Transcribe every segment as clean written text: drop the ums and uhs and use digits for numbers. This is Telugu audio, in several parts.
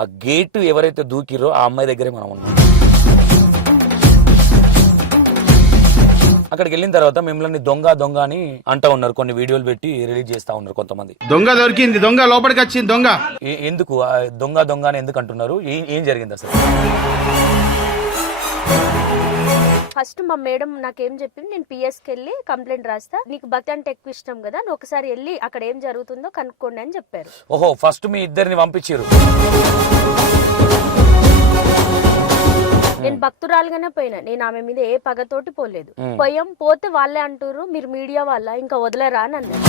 ఆ గేట్ ఎవరైతే దూకిరో ఆ అమ్మాయి దగ్గరే మనం ఉన్నాం. అక్కడికి వెళ్ళిన తర్వాత మిమ్మల్ని దొంగ దొంగ అని అంటా ఉన్నారు, కొన్ని వీడియోలు పెట్టి రిలీజ్ చేస్తా ఉన్నారు కొంతమంది. దొంగ దొరికింది, దొంగ లోపలికి వచ్చింది, దొంగ ఎందుకు ఆ దొంగ దొంగ అని ఎందుకు అంటున్నారు? ఏం జరిగింది అసలు? ఫస్ట్ మా మేడం నాకేం చెప్పింది, నేను పిఎస్కి వెళ్ళి కంప్లైంట్ రాస్తా, నీకు భక్తి అంటే ఎక్కువ ఇష్టం కదా, నువ్వు ఒకసారి వెళ్ళి అక్కడ ఏం జరుగుతుందో కనుక్కోండి అని చెప్పారు. ఓహో, ఫస్ట్ మీ ఇద్దరిని పంపించారు. నేను భక్తురాలుగానే పోయినా, నేను ఆమె మీద ఏ పగతోటి పోలేదు. పోతే వాళ్ళే అంటారు మీరు మీడియా వాళ్ళ ఇంకా వదిలేరా అని అన్నారు.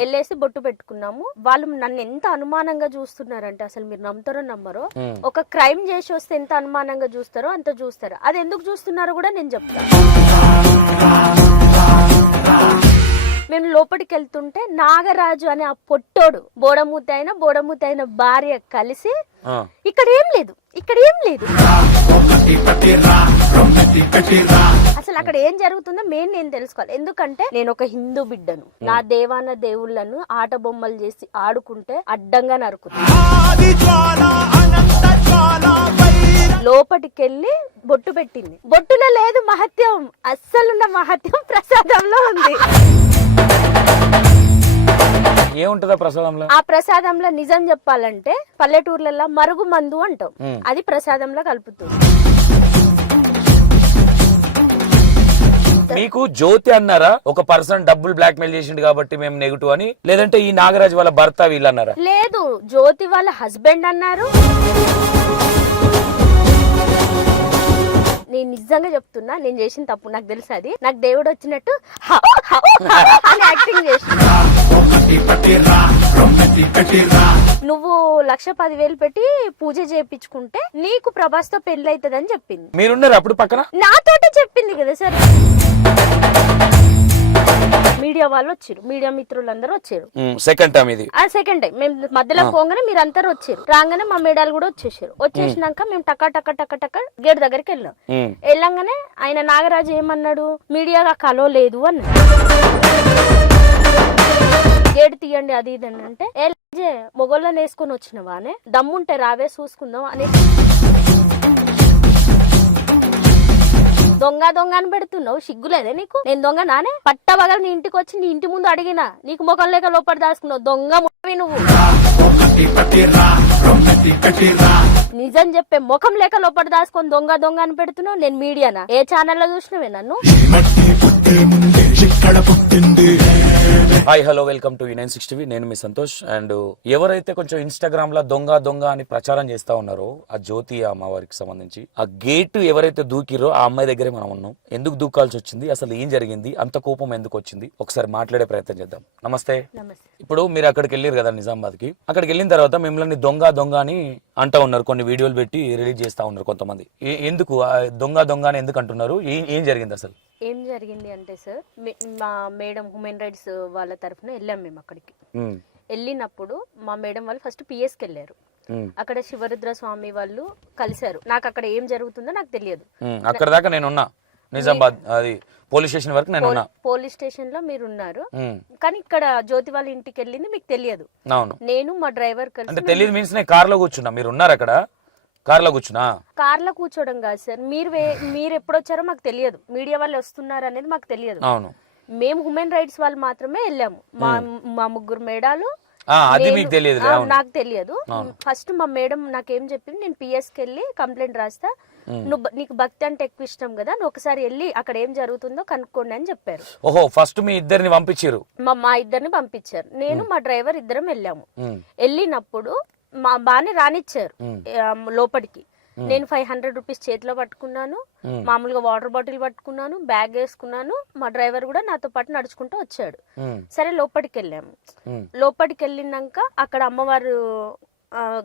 వెళ్ళేసి బొట్టు పెట్టుకున్నాము. వాళ్ళు నన్ను ఎంత అనుమానంగా చూస్తున్నారంటే అసలు మీరు నమ్ముతారో నమ్మరో, ఒక క్రైమ్ చేసి వస్తే ఎంత అనుమానంగా చూస్తారో అంత చూస్తారు. అది ఎందుకు చూస్తున్నారో కూడా నేను చెప్తాను. మేము లోపలికి వెళ్తుంటే నాగరాజు అనే ఆ పొట్టోడు బోడమూతి అయిన భార్య కలిసి ఇక్కడ ఏం లేదు అసలు అక్కడ ఏం జరుగుతుందో నేను తెలుసుకోవాలి. ఎందుకంటే నేను ఒక హిందూ బిడ్డను, నా దేవాన దేవుళ్ళను ఆట బొమ్మలు చేసి ఆడుకుంటే అడ్డంగా నరుకుతాను. లోపటికెళ్ళి బొట్టు పెట్టింది. బొట్టులో లేదు మహత్యం, అస్సలున్న మహత్యం ప్రసాదంలో ఉంది. ఏముంటుందా ప్రసాదంలో? ఆ ప్రసాదంలో నిజం చెప్పాలంటే పల్లెటూర్లలో మరుగు మందు అంటాం, అది ప్రసాదంలో కలుపుతుంది. మీకు జ్యోతి అన్నారా ఒక పర్సన్ డబ్బులు బ్లాక్ మెయిల్ చేసిండు కాబట్టి మేము నెగిటివ్ అని, లేదంటే ఈ నాగరాజు వాళ్ళ భర్త వీళ్ళు అన్నారా? లేదు, జ్యోతి వాళ్ళ హస్బెండ్ అన్నారు. నేను నిజంగా చెప్తున్నా, నేను చేసిన తప్పు నాకు తెలుసు. అది నాకు దేవుడు వచ్చినట్టు అని యాక్టింగ్ చేసి, నువ్వు 1,10,000 పెట్టి పూజ చేయించుకుంటే నీకు ప్రభాస్ తో పెళ్లి అవుతుంది అని చెప్పింది. మీరున్నారు అప్పుడు పక్కన? నాతోటే చెప్పింది కదా సార్. మీడియా వాళ్ళు వచ్చారు, మీడియా మిత్రులందరూ వచ్చారు. సెకండ్ టైం ఇది. సెకండ్ టైం మేము మధ్యలో పోగానే మీరు అందరూ వచ్చారు. రాగానే మా మేడాలు కూడా వచ్చేసారు. వచ్చేసినాక మేము టక్క గేట్ దగ్గరికి వెళ్ళాం. వెళ్ళంగానే ఆయన నాగరాజు ఏమన్నాడు, మీడియాగా కలో లేదు అన్నాడు. గేట్ తీయండి అది ఇది అని అంటే, మొగోళ్ళని వేసుకొని వచ్చినవానే, దమ్ముంటే రావే చూసుకుందాం అని దొంగ అని పెడుతున్నావు, సిగ్గులేదే నీకు? నేను దొంగ నానే? పట్టబగల నీ ఇంటికి వచ్చి నీ ఇంటి ముందు అడిగినా నీకు ముఖం లేక లోపల దాచుకున్నావు. దొంగ ముట్టవి నువ్వు. నిజం చెప్పే ముఖం లేక లోపల దాచుకొని దొంగ అని పెడుతున్నావు. నేను మీడియానా? ఏ ఛానల్లో చూసినవే నన్ను? Hi hello, welcome to E960. నేను మీ సంతోష్. అండ్ ఎవరైతే కొంచెం ఇన్స్టాగ్రామ్ లో దొంగ అని ప్రచారం చేస్తా ఉన్నారో ఆ జ్యోతి అమ్మవారికి సంబంధించి ఆ గేట్ ఎవరైతే దూకిరో ఆ అమ్మాయి దగ్గరే మనం ఉన్నాం. ఎందుకు దూకాల్సి వచ్చింది, అసలు ఏం జరిగింది, అంత కోపం ఎందుకు వచ్చింది, ఒకసారి మాట్లాడే ప్రయత్నం చేద్దాం. నమస్తే. ఇప్పుడు మీరు అక్కడికి వెళ్ళారు కదా నిజామాబాద్ కి, అక్కడికి వెళ్ళిన తర్వాత మిమ్మల్ని దొంగ అని అంటా ఉన్నారు, కొన్ని వీడియోలు పెట్టి రిలీజ్ చేస్తా ఉన్నారు కొంతమంది. ఎందుకు ఆ దొంగ అని ఎందుకు అంటున్నారు? ఏం జరిగింది అసలు? ఏం జరిగింది అంటే సార్, మా మేడం హ్యూమన్ రైట్స్ వాళ్ళ తరఫున వెళ్ళాం మేము అక్కడికి. వెళ్ళినప్పుడు మా మేడం వాళ్ళు ఫస్ట్ పిఎస్కి వెళ్ళారు. అక్కడ శివరుద్ర స్వామి వాళ్ళు కలిశారు. నాకు అక్కడ ఏం జరుగుతుందో నాకు తెలియదు. అక్కడ దాకా నేనున్నా నిజామాబాద్, అది పోలీస్ స్టేషన్ వరకు నేనున్నా. పోలీస్ స్టేషన్ లో మీరు ఉన్నారు, కానీ ఇక్కడ జ్యోతి వాళ్ళ ఇంటికి వెళ్ళింది మీకు తెలియదు. అవును. నేను మా డ్రైవర్ కలిసి. అంటే తెలియదు మీన్స్ నేను కార్ లో కూర్చున్నా, మీరు ఉన్నారు అక్కడ? కార్ లో కూర్చున్నా? కార్ లో కూర్చోడం కాదు సార్, మీరు ఎప్పుడు వచ్చారో మాకు తెలియదు, మీడియా వాళ్ళు వస్తున్నారు అనేది మాకు తెలియదు. అవును. మేము హ్యూమన్ రైట్స్ వాళ్ళు మాత్రమే వెళ్ళాము. మా ముగ్గురు మేడాలు, అది మీకు తెలియదు? నాకు తెలియదు. ఫస్ట్ మా మేడం నాకేం చెప్పింది, నేను పిఎస్కి వెళ్ళి కంప్లైంట్ రాస్తా, నీకు భక్తి అంటే ఎక్కువ ఇష్టం కదా, నువ్వు ఒకసారి వెళ్ళి అక్కడ ఏం జరుగుతుందో కనుక్కోండి అని చెప్పారు. ఓహో, ఫస్ట్ మీ ఇద్దరిని పంపించారు? మా ఇద్దరిని పంపించారు. నేను మా డ్రైవర్ ఇద్దరం వెళ్ళాము. వెళ్ళినప్పుడు మా బానే రానిచ్చారు లోపలికి. నేను 500 రూపీస్ చేతిలో పట్టుకున్నాను, మామూలుగా వాటర్ బాటిల్ పట్టుకున్నాను, బ్యాగ్ వేసుకున్నాను. మా డ్రైవర్ కూడా నాతో పాటు నడుచుకుంటూ వచ్చాడు. సరే లోపలికి వెళ్ళాము. లోపలికి వెళ్ళినాక అక్కడ అమ్మవారు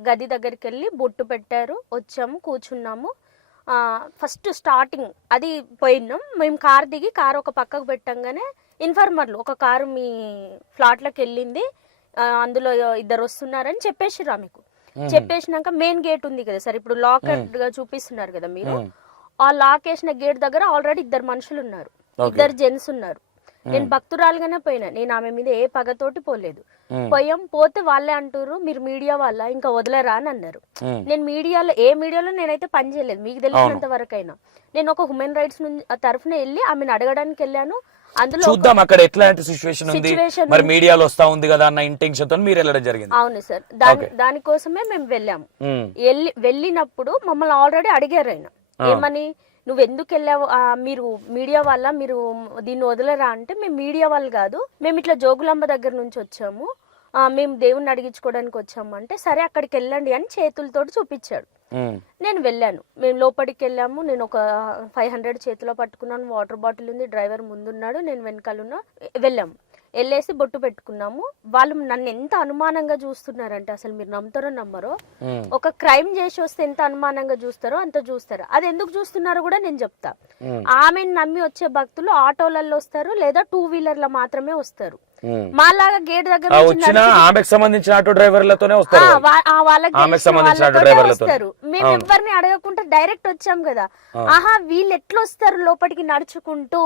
గది దగ్గరికి వెళ్ళి బొట్టు పెట్టారు. వచ్చాము, కూర్చున్నాము. ఫస్ట్ స్టార్టింగ్ అది పోయినాం మేము. కార్ దిగి కారు ఒక పక్కకు పెట్టంగానే ఇన్ఫార్మర్లు ఒక కారు మీ ఫ్లాట్లోకి వెళ్ళింది, అందులో ఇద్దరు వస్తున్నారని చెప్పేసిరా మీకు. చెప్పేసినాక మెయిన్ గేట్ ఉంది కదా సార్, ఇప్పుడు లాక్ గా చూపిస్తున్నారు కదా మీరు, ఆ లాక్ వేసిన గేట్ దగ్గర ఆల్రెడీ ఇద్దరు మనుషులు ఉన్నారు, ఇద్దరు జెంట్స్ ఉన్నారు. నేను భక్తురాలుగానే పోయినా, నేను ఆమె మీద ఏ పగతోటి పోలేదు. మ్మ్. పోతే వాళ్ళే అంటారు మీరు మీడియా వాళ్ళ ఇంకా వదలరా అని అన్నారు. నేను మీడియాలో నేనైతే పని చేయలేదు, మీకు తెలిసినంత వరకైనా. నేను ఒక హ్యూమన్ రైట్స్ తరఫున వెళ్ళి ఆమెను అడగడానికి వెళ్ళాను. అందులో చూద్దాం అక్కడ ఎట్లాంటి సిచ్యువేషన్ ఉంది, మరి మీడియాలో వస్తా ఉంది కదా అన్న ఇంటెన్షన్ తో మీరు వెళ్ళడం జరిగింది. అవును సార్, దానికోసమే మేము వెళ్ళాము. వెళ్ళినప్పుడు మమ్మల్ని ఆల్రెడీ అడిగారు ఆయన, ఏమని నువ్వు ఎందుకు వెళ్ళావు, మీరు మీడియా వల్ల మీరు దీన్ని వదలరా అంటే, మేము మీడియా వాళ్ళు కాదు, మేము ఇట్లా జోగులాంబ దగ్గర నుంచి వచ్చాము, మేము దేవుణ్ణి అడిగించుకోవడానికి వచ్చాము అంటే, సరే అక్కడికి వెళ్ళండి అని చేతులతోటి చూపించాడు. నేను వెళ్ళాను, మేము లోపలికి వెళ్ళాము. నేను ఒక 500 చేతిలో పట్టుకున్నాను, వాటర్ బాటిల్ ఉంది, డ్రైవర్ ముందున్నాడు, నేను వెనకాలన్నా. వెళ్ళాము, వెళ్ళేసి బొట్టు పెట్టుకున్నాము. వాళ్ళు నన్ను ఎంత అనుమానంగా చూస్తున్నారంటే అసలు మీరు నమ్ముతారో నమ్మరో, ఒక క్రైమ్ చేసి వస్తే ఎంత అనుమానంగా చూస్తారో అంత చూస్తారు. అది ఎందుకు చూస్తున్నారో కూడా నేను చెప్తా. ఆమెను నమ్మి వచ్చే భక్తులు ఆటోలలో వస్తారు, లేదా 2 వీలర్ల మాత్రమే వస్తారు. మాలాగా గేట్ దగ్గర ఆమెకు సంబంధించిన ఆటో డ్రైవర్లతోనే వస్తారు. మేము ఎవరిని అడగకుండా డైరెక్ట్ వచ్చాం కదా. ఆహా వీళ్ళు ఎట్లా వస్తారు లోపలికి నడుచుకుంటూ,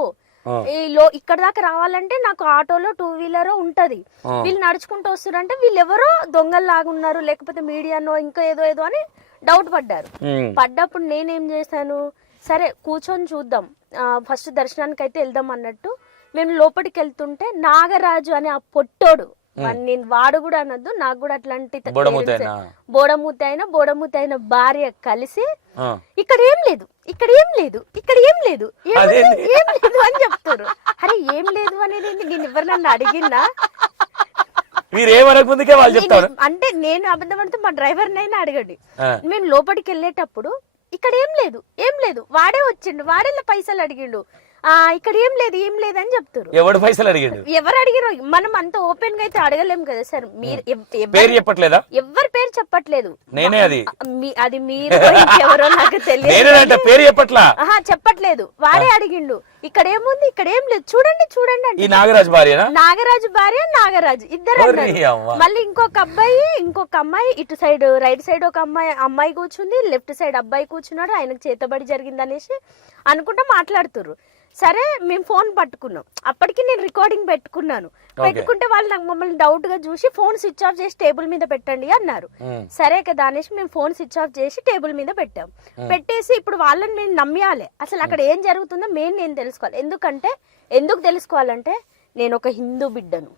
ఇక్కడ దాకా రావాలంటే నాకు ఆటోలో 2 వీలర్ ఉంటది, వీళ్ళు నడుచుకుంటూ వస్తారంటే వీళ్ళు ఎవరో దొంగల్లాగా ఉన్నారు, లేకపోతే మీడియానో ఇంకా ఏదో అని డౌట్ పడ్డారు. పడ్డప్పుడు నేనేం చేశాను, సరే కూర్చొని చూద్దాం, ఫస్ట్ దర్శనానికి అయితే వెళ్దాం అన్నట్టు మేము లోపలికి వెళ్తుంటే నాగరాజు అని ఆ పొట్టోడు, నేను వాడు కూడా అనొద్దు, నాకు కూడా అట్లాంటి బోడమూతి అయిన భార్య కలిసి ఇక్కడ ఏం లేదు, ఇక్కడ ఏం లేదు, ఇక్కడ ఏం లేదు, ఏం లేదు అని చెప్తారు. అరే ఏం లేదు అనేది నేను ఎవరు నన్ను అడిగినా అంటే నేను అబద్ధం పడితే మా డ్రైవర్ నైనా అడగండి. మేము లోపలికి వెళ్ళేటప్పుడు ఇక్కడ ఏం లేదు వాడే వచ్చిండు, వాడేలా పైసలు అడిగిండు, ఇక్కడ ఏం లేదు అని చెప్తారు. ఎవరు పైసలు అడిగాడు, ఎవరు అడిగారు, మనం అంత ఓపెన్ గా అయితే అడగలేం కదా సార్. మీరు పేరు చెప్పట్లేదా? ఎవరి పేరు చెప్పట్లేదు, నేనే అది మీరు ఎవరో నాకు తెలియదు, పేరు చెప్పట్లా, చెప్పట్లేదు. వాడే అడిగిండు ఇక్కడ ఏముంది, ఇక్కడ ఏం లేదు, చూడండి అంటే నాగరాజు భార్య నాగరాజు ఇద్దరు. మళ్ళీ ఇంకొక అమ్మాయి ఇటు సైడ్ రైట్ సైడ్ ఒక అమ్మాయి కూర్చుంది, లెఫ్ట్ సైడ్ అబ్బాయి కూర్చున్నాడు, ఆయనకు చేతబడి జరిగింది అనేసి అనుకుంటా మాట్లాడుతుర్రు. సరే మేము ఫోన్ పట్టుకున్నాం, అప్పటికి నేను రికార్డింగ్ పెట్టుకుంటే వాళ్ళు నాకు మమ్మల్ని డౌట్ గా చూసి ఫోన్ స్విచ్ ఆఫ్ చేసి టేబుల్ మీద పెట్టండి అన్నారు. సరే కదా అనేసి మేము ఫోన్ స్విచ్ ఆఫ్ చేసి టేబుల్ మీద పెట్టాం. పెట్టేసి ఇప్పుడు వాళ్ళని మేము నమ్మాలి, అసలు అక్కడ ఏం జరుగుతుందో నేను తెలుసుకోవాలి. ఎందుకు తెలుసుకోవాలంటే నేను ఒక హిందూ బిడ్డను,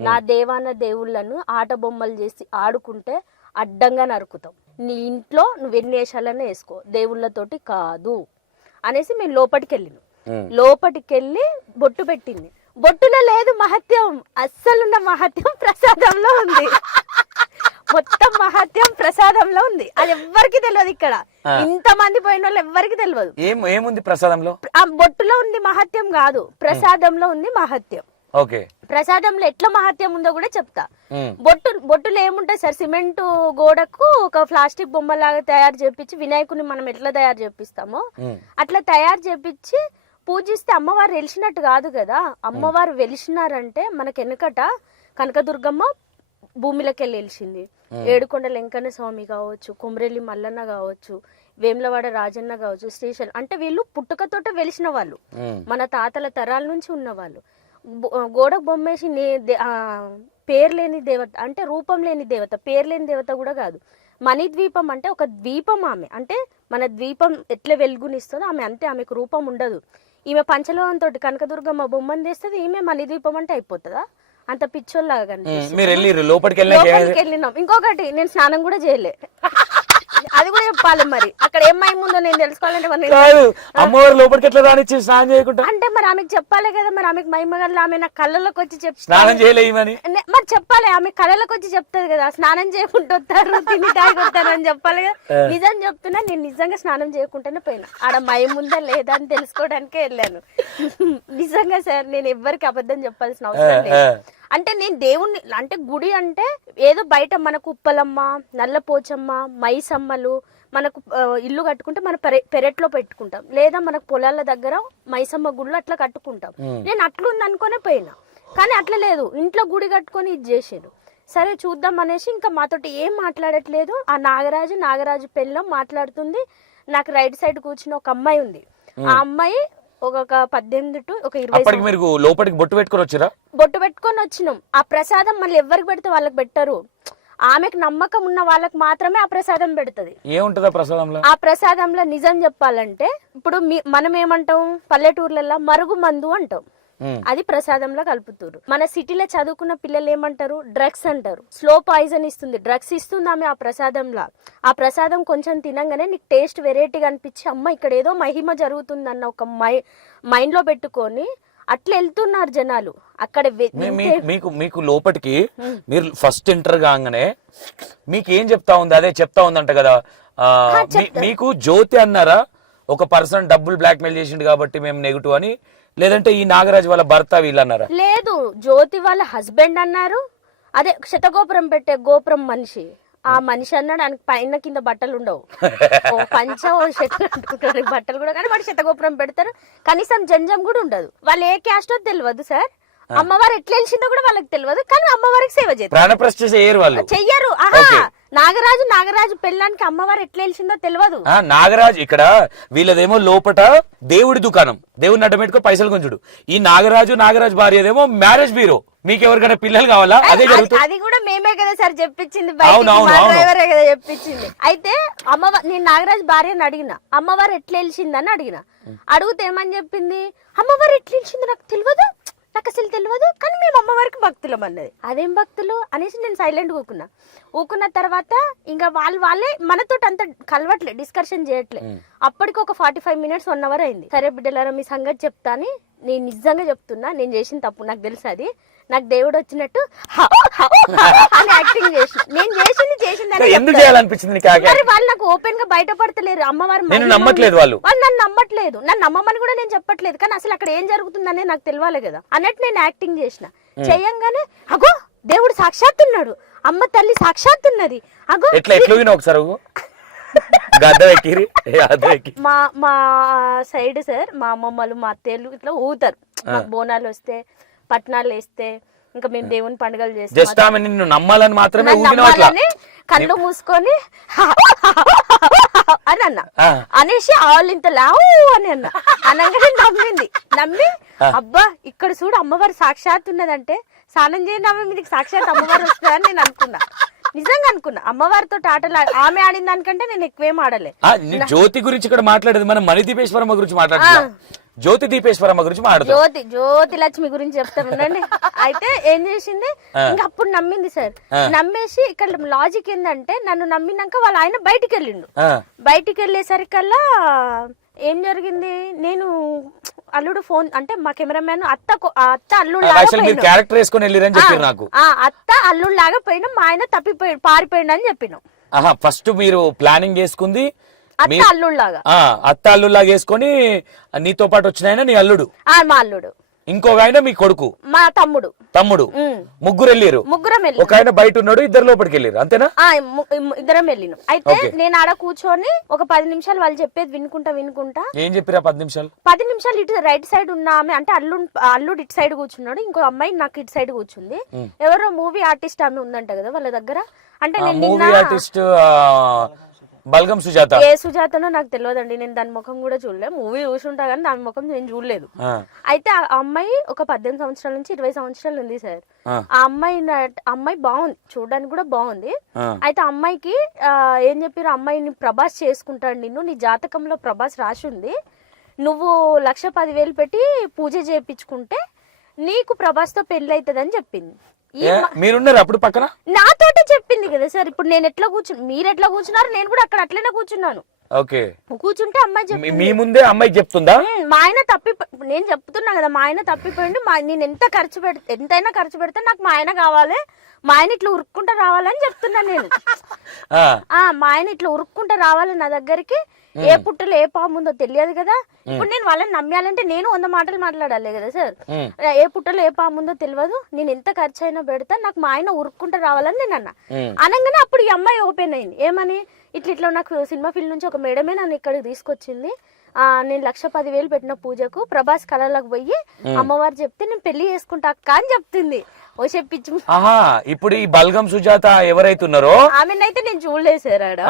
నా దేవాన దేవుళ్ళను ఆట బొమ్మలు చేసి ఆడుకుంటే అడ్డంగా నరుకుతాం, నీ ఇంట్లో నువ్వు ఎన్ని వేషాలన్నా వేసుకో, దేవుళ్ళతోటి కాదు అనేసి మేము లోపటికి వెళ్ళి బొట్టు పెట్టింది. బొట్టులో లేదు మహత్యం, అస్సలున్న మహత్యం ప్రసాదంలో ఉంది. మొత్తం మహత్యం ప్రసాదంలో ఉంది, అది ఎవ్వరికి తెలియదు. ఇక్కడ ఇంత మంది పోయిన వాళ్ళు ఎవ్వరికి తెలియదు. ఏముంది ప్రసాదంలో? ఆ బొట్టులో ఉంది మహత్యం కాదు, ప్రసాదంలో ఉంది మహత్యం. ప్రసాదంలో ఎట్లా మహత్యం ఉందో కూడా చెప్తా. బొట్టులో ఏముంటాయి సార్, సిమెంట్ గోడకు ఒక ప్లాస్టిక్ బొమ్మలాగా తయారు చేపించి వినాయకుని మనం ఎట్లా తయారు చేపిస్తామో అట్లా తయారు చేపించి పూజిస్తే అమ్మవారు వెలిసినట్టు కాదు కదా. అమ్మవారు వెలిసినారంటే మనకి వెనకట కనకదుర్గమ్మ భూమిలోకి వెళ్ళి వెలిసింది, ఏడుకొండ వెంకన్న స్వామి కావచ్చు, కొమరెల్లి మల్లన్న కావచ్చు, వేములవాడ రాజన్న కావచ్చు, శ్రీశైలం అంటే వీళ్ళు పుట్టుకతోట వెలిసిన వాళ్ళు, మన తాతల తరాల నుంచి ఉన్నవాళ్ళు. గోడకు బొమ్మేసి పేరు లేని దేవత అంటే రూపం లేని దేవత, పేరు లేని దేవత కూడా కాదు. మణిద్వీపం అంటే ఒక ద్వీపం ఆమె, అంటే మన ద్వీపం ఎట్లా వెలుగునిస్తుందో ఆమె అంతే, ఆమెకు రూపం ఉండదు. ఈమె పంచలోహంతో కనకదుర్గమ్మ బొమ్మను తెస్తుంది, ఈమె మణిద్వీపం అంటే అయిపోతుందా? అంత పిచ్చోళ్ళలాగా వెళ్ళినాం. ఇంకొకటి నేను స్నానం కూడా చేయలే, అది కూడా చెప్పాలి. మరి అక్కడ ఏం మహిమ నేను తెలుసుకోవాలంటే అమ్మవారు లోపలికి ఎట్లా రానిచ్చి స్నానం చేయకుండా అంటే మరి ఆమెకు చెప్పాలి కదా. మరి ఆమెకు మహిమ గల ఆమె నా కళ్ళలోకి వచ్చి స్నానం చేయలేమని మరి చెప్పాలి, ఆమె కళ్ళలోకి వచ్చి చెప్తాది కదా. స్నానం చేయకుండా వస్తారు, తిని తాగి వస్తారు అని చెప్పాలి కదా. నిజం చెప్తున్నా, నేను నిజంగా స్నానం చేయకుండానే పోయినా, ఆడ మహిమ ఉందా లేదా అని తెలుసుకోవడానికే వెళ్ళాను. నిజంగా సార్, నేను ఎవ్వరికి అబద్ధం చెప్పాల్సిన అవసరం లేదు. అంటే నేను దేవుణ్ణి అంటే గుడి అంటే ఏదో బయట మనకు ఉప్పలమ్మ, నల్లపోచమ్మ, మైసమ్మలు మనకు ఇల్లు కట్టుకుంటే మన పెరట్లో పెట్టుకుంటాం, లేదా మనకు పొలాల దగ్గర మైసమ్మ గుళ్ళు అట్లా కట్టుకుంటాం. నేను అట్లుంది అనుకునే పోయినా, కానీ అట్లా లేదు, ఇంట్లో గుడి కట్టుకొని ఇది చేసాడు. సరే చూద్దాం అనేసి ఇంకా మాతోటి ఏం మాట్లాడట్లేదు. ఆ నాగరాజు పెళ్ళం మాట్లాడుతుంది. నాకు రైట్ సైడ్ కూర్చుని ఒక అమ్మాయి ఉంది, ఆ అమ్మాయి ఒక 18 to ఒక 20 అప్పటికి మీరు లోపలికి బొట్టు పెట్టుకొని వచ్చిరా? బొట్టు పెట్టుకొని వచ్చినాం. ఆ ప్రసాదం మళ్ళీ ఎవరికి పెడితే వాళ్ళకి పెట్టరు. ఆమెకు నమ్మకం ఉన్న వాళ్ళకి మాత్రమే ఆ ప్రసాదం పెడుతుంది. ఏముంటది ఆ ప్రసాదంలో? ఆ ప్రసాదంలో నిజం చెప్పాలంటే ఇప్పుడు మనం ఏమంటాం పల్లెటూర్లలో మరుగు మందు అంటాం, అది ప్రసాదంలో కలుపుతారు. మన సిటీలో చదువుకున్న పిల్లలు ఏమంటారు డ్రగ్స్ అంటారు. స్లో పాయిజన్ ఇస్తుంది, డ్రగ్స్ ఇస్తుంది ఆమె ఆ ప్రసాదంలో. ఆ ప్రసాదం కొంచెం తినంగానే నీకు టేస్ట్ వెరైటీగా అనిపించి అమ్మ ఇక్కడ ఏదో మహిమ జరుగుతుంది అన్న ఒక మైండ్ లో పెట్టుకొని అట్లా వెళ్తున్నారు జనాలు. అక్కడ మీకు లోపలికి మీరు ఫస్ట్ ఎంటర్ కాగానే మీకు ఏం చెప్తా ఉంది? అదే చెప్తా ఉందంట కదా, మీకు జ్యోతి అన్నారా ఒక పర్సన్ డబ్బులు బ్లాక్ మెయిల్ చేసిండు కాబట్టి మేము నెగిటివ్ అని, లేదంటే ఈ నాగరాజు వాళ్ళ భర్త వీళ్ళు అన్నారా? లేదు, జ్యోతి వాళ్ళ హస్బెండ్ అన్నారు. అదే శతగోపురం పెట్టే గోపురం మనిషి, ఆ మనిషి అన్నాడు. ఆయనకి పైన కింద బట్టలు ఉండవు, ఓ పంచ ఓ షర్ట్ అంటుకుంటారు, బట్టలు కూడా. కానీ వాడు శతగోపురం పెడతారు, కనీసం జంజం కూడా ఉండదు. వాళ్ళు ఏ క్యాస్టో తెలియదు సార్. అమ్మవారు ఎట్లా వెలిసిందో కూడా వాళ్ళకి తెలియదు, కానీ అమ్మవారికి సేవ చేస్తారు. చెయ్యరు. నాగరాజు పెళ్ళానికి అమ్మవారు ఎట్లా వెలిసిందో తెలియదు. నాగరాజు ఇక్కడ వీళ్ళదేమో లోపట దేవుడి దుకాణం, దేవుడిని అడ్డమెట్టుకో పైసలు కొంచుడు. ఈ నాగరాజు భార్యదేమో మ్యారేజ్ బ్యూరో. మీకు ఎవరికైనా పిల్లలు కావాలా? అదే జరుగుతుంది. అది కూడా మేమే కదా సార్ చెప్పించింది, డ్రైవరే కదా చెప్పించింది. అయితే నేను నాగరాజు భార్యని అడిగిన అమ్మవారు ఎట్లా వెలిసిందని అడిగిన. అడిగితే ఏమని చెప్పింది, అమ్మవారు ఎట్లా వెలిసిందో నాకు తెలియదు, నాకు అసలు తెలియదు, కానీ మేము అమ్మవారికి భక్తులం అన్నది. అదేం భక్తులు అనేసి నేను సైలెంట్ ఊకున్న తర్వాత ఇంకా వాళ్ళే మనతో అంత కలవట్లే, డిస్కషన్ చేయట్లే. అప్పటికి ఒక 45 minutes 1 hour అయింది. సరే బిడ్డలారా మీ సంగతి చెప్తా అని నేను నిజంగా చెప్తున్నా, నేను చేసిన తప్పు నాకు తెలుసు. అది నాకు దేవుడు వచ్చినట్టు అని యాక్టింగ్ చేసిన. నేను చేసింది ఎందుకు చేయాలనిపించింది? మరి వాళ్ళు నాకు ఓపెన్ గా బయటపడతలేరు. అమ్మవారు నన్ను నమ్మట్లేదు, వాళ్ళు నన్ను నమ్మట్లేదు. నన్ను నమ్మమని కూడా నేను చెప్పట్లేదు, కానీ అసలు అక్కడ ఏం జరుగుతుందనే నాకు తెలియాలి కదా అన్నట్టు నేను యాక్టింగ్ చేసిన. చెయ్యంగానే అగో దేవుడు సాక్షాత్ ఉన్నాడు, అమ్మ తల్లి సాక్షాత్ ఉన్నది. అగో ఒకసారి మా సైడ్ సార్ మా అమ్మమ్మలు మా అత్తయ్యలు ఇట్లా ఊతారు. బోనాలు వస్తే పట్నాలు వేస్తే ఇంకా మేము దేవుని పండుగలు చేస్తాం. నమ్మాలని మాత్రమే కళ్ళు మూసుకొని అని అన్న అనేసి ఆళ్ళు ఇంత లావు అని అన్న అనగానే నమ్మి అబ్బా ఇక్కడ చూడు అమ్మవారు సాక్షాత్ ఉన్నదంటే స్నానం చేయండి అమ్మ మీదకి సాక్షాత్ అమ్మవారు వస్తుందని నేను అనుకున్నా. నిజంగా అనుకున్నా. అమ్మవారితో ఆటలు ఆమె ఆడిన దానికంటే నేను ఎక్కువేం ఆడలే. జ్యోతి గురించి ఇక్కడ మాట్లాడేది మనం మణిదీపేశ్వరమ్మ గురించి మాట్లాడుతున్నాం. జ్యోతి దీపేశ్వరమ్మ గురించి మాట్లాడుతాం. జ్యోతి లక్ష్మి గురించి చెప్తాను ఉండండి. అయితే ఏం చేసింది, ఇంకా అప్పుడు నమ్మింది సార్. నమ్మేసి ఇక్కడ లాజిక్ ఏంటంటే నన్ను నమ్మినాక వాళ్ళ ఆయన బయటికి వెళ్ళిండు. బయటికి వెళ్ళేసరికల్లా ఏం జరిగింది, నేను అల్లుడు ఫోన్ అంటే మా కెమెరామ్యాన్ అత్త అల్లుడు అత్త అల్లుడు లాగా పోయినా మా ఆయన పారిపోయిండు అని చెప్పినాం. ఫస్ట్ మీరు ప్లానింగ్ చేసుకుంది అత్త అల్లుడు లాగా వేసుకొని నీతో పాటు వచ్చిన నీ అల్లుడు, మా అల్లుడు, ఇంకొక ఆయన మీ కొడుకు, మా తమ్ముడు ముగ్గురు వెళ్ళారు. ఒక ఆయన బయట ఉన్నాడు, ఇద్దరు లోపలికి వెళ్ళారు. అంతేనా? ఇద్దరం వెళ్ళినాం. అయితే నేను ఆడ కూర్చొని ఒక 10 నిమిషాలు వాళ్ళు చెప్పేది వినుకుంటా ఏం చెప్పిరా? 10 నిమిషాలు ఇటు రైట్ సైడ్ ఉన్న ఆమె అంటే అల్లుడు ఇటు సైడ్ కూర్చున్నాడు, ఇంకో అమ్మాయి నాకు ఇటు సైడ్ కూర్చుంది. ఎవరో మూవీ ఆర్టిస్ట్ ఆమె ఉందంట కదా వాళ్ళ దగ్గర. అంటే బల్గం సుజాత, ఏ సుజాతనో నాకు తెలియదండి, నేను దాని ముఖం కూడా చూడలేదు. మూవీ చూసుంటా కానీ దాని ముఖం నేను చూడలేదు. అయితే ఆ అమ్మాయి ఒక 18 సంవత్సరాల నుంచి 20 సంవత్సరాలు ఉంది సార్. ఆ అమ్మాయి బాగుంది, చూడడానికి కూడా బాగుంది. అయితే అమ్మాయికి ఏం చెప్పారు, అమ్మాయిని ప్రభాస్ చేసుకుంటాడు నిన్ను, నీ జాతకంలో ప్రభాస్ రాసి ఉంది, నువ్వు 1,10,000 పెట్టి పూజ చేయించుకుంటే నీకు ప్రభాస్ తో పెళ్లి అవుతుంది అని చెప్పింది. మీరున్నారు అప్పుడు పక్కన? నాతోటే చెప్పింది కదా సార్. ఇప్పుడు నేను ఎట్లా మీరు ఎట్లా కూర్చున్నారు, నేను కూడా అక్కడ అట్లనే కూర్చున్నాను. కూర్చుంటే అమ్మాయి చెప్పింది, మీ ముందే అమ్మాయి చెప్తుందా, మా ఆయన నేను చెప్తున్నా కదా మా ఆయన తప్పిపోయింది, నేను ఎంతైనా ఖర్చు పెడితే నాకు మా ఆయన కావాలి, మా ఆయన ఇట్లా ఉరుక్కుంటా రావాలని చెప్తున్నాను నేను. మా ఆయన ఇట్లా ఉరుక్కుంటా రావాలి నా దగ్గరికి. ఏ పుట్టలో ఏ పాము ఉందో తెలియదు కదా. ఇప్పుడు నేను వాళ్ళని నమ్మాలంటే నేను 100 మాటలు మాట్లాడాలి కదా సార్. ఏ పుట్టలో ఏ పాము ఉందో తెలియదు, నేను ఎంత ఖర్చు అయినా పెడతా, నాకు మా ఆయన ఉరుక్కుంటా రావాలని నేను అన్నా. అనగానే అప్పుడు ఈ అమ్మాయి ఓపెన్ అయింది. ఏమని, ఇట్లా నాకు సినిమా ఫీల్డ్ నుంచి ఒక మేడమే నన్ను ఇక్కడికి తీసుకొచ్చింది, నేను 1,10,000 పెట్టిన పూజకు ప్రభాస్ కళలకు పోయి అమ్మవారు చెప్తే నేను పెళ్లి చేసుకుంటా అక్క అని చెప్తుంది. ఓ చెప్పించు. ఆహా, ఇప్పుడు ఈ బల్గం సుజాత ఎవరైతే ఉన్నారో ఆమెనైతే నేను చూడలేదు సార్ ఆడ,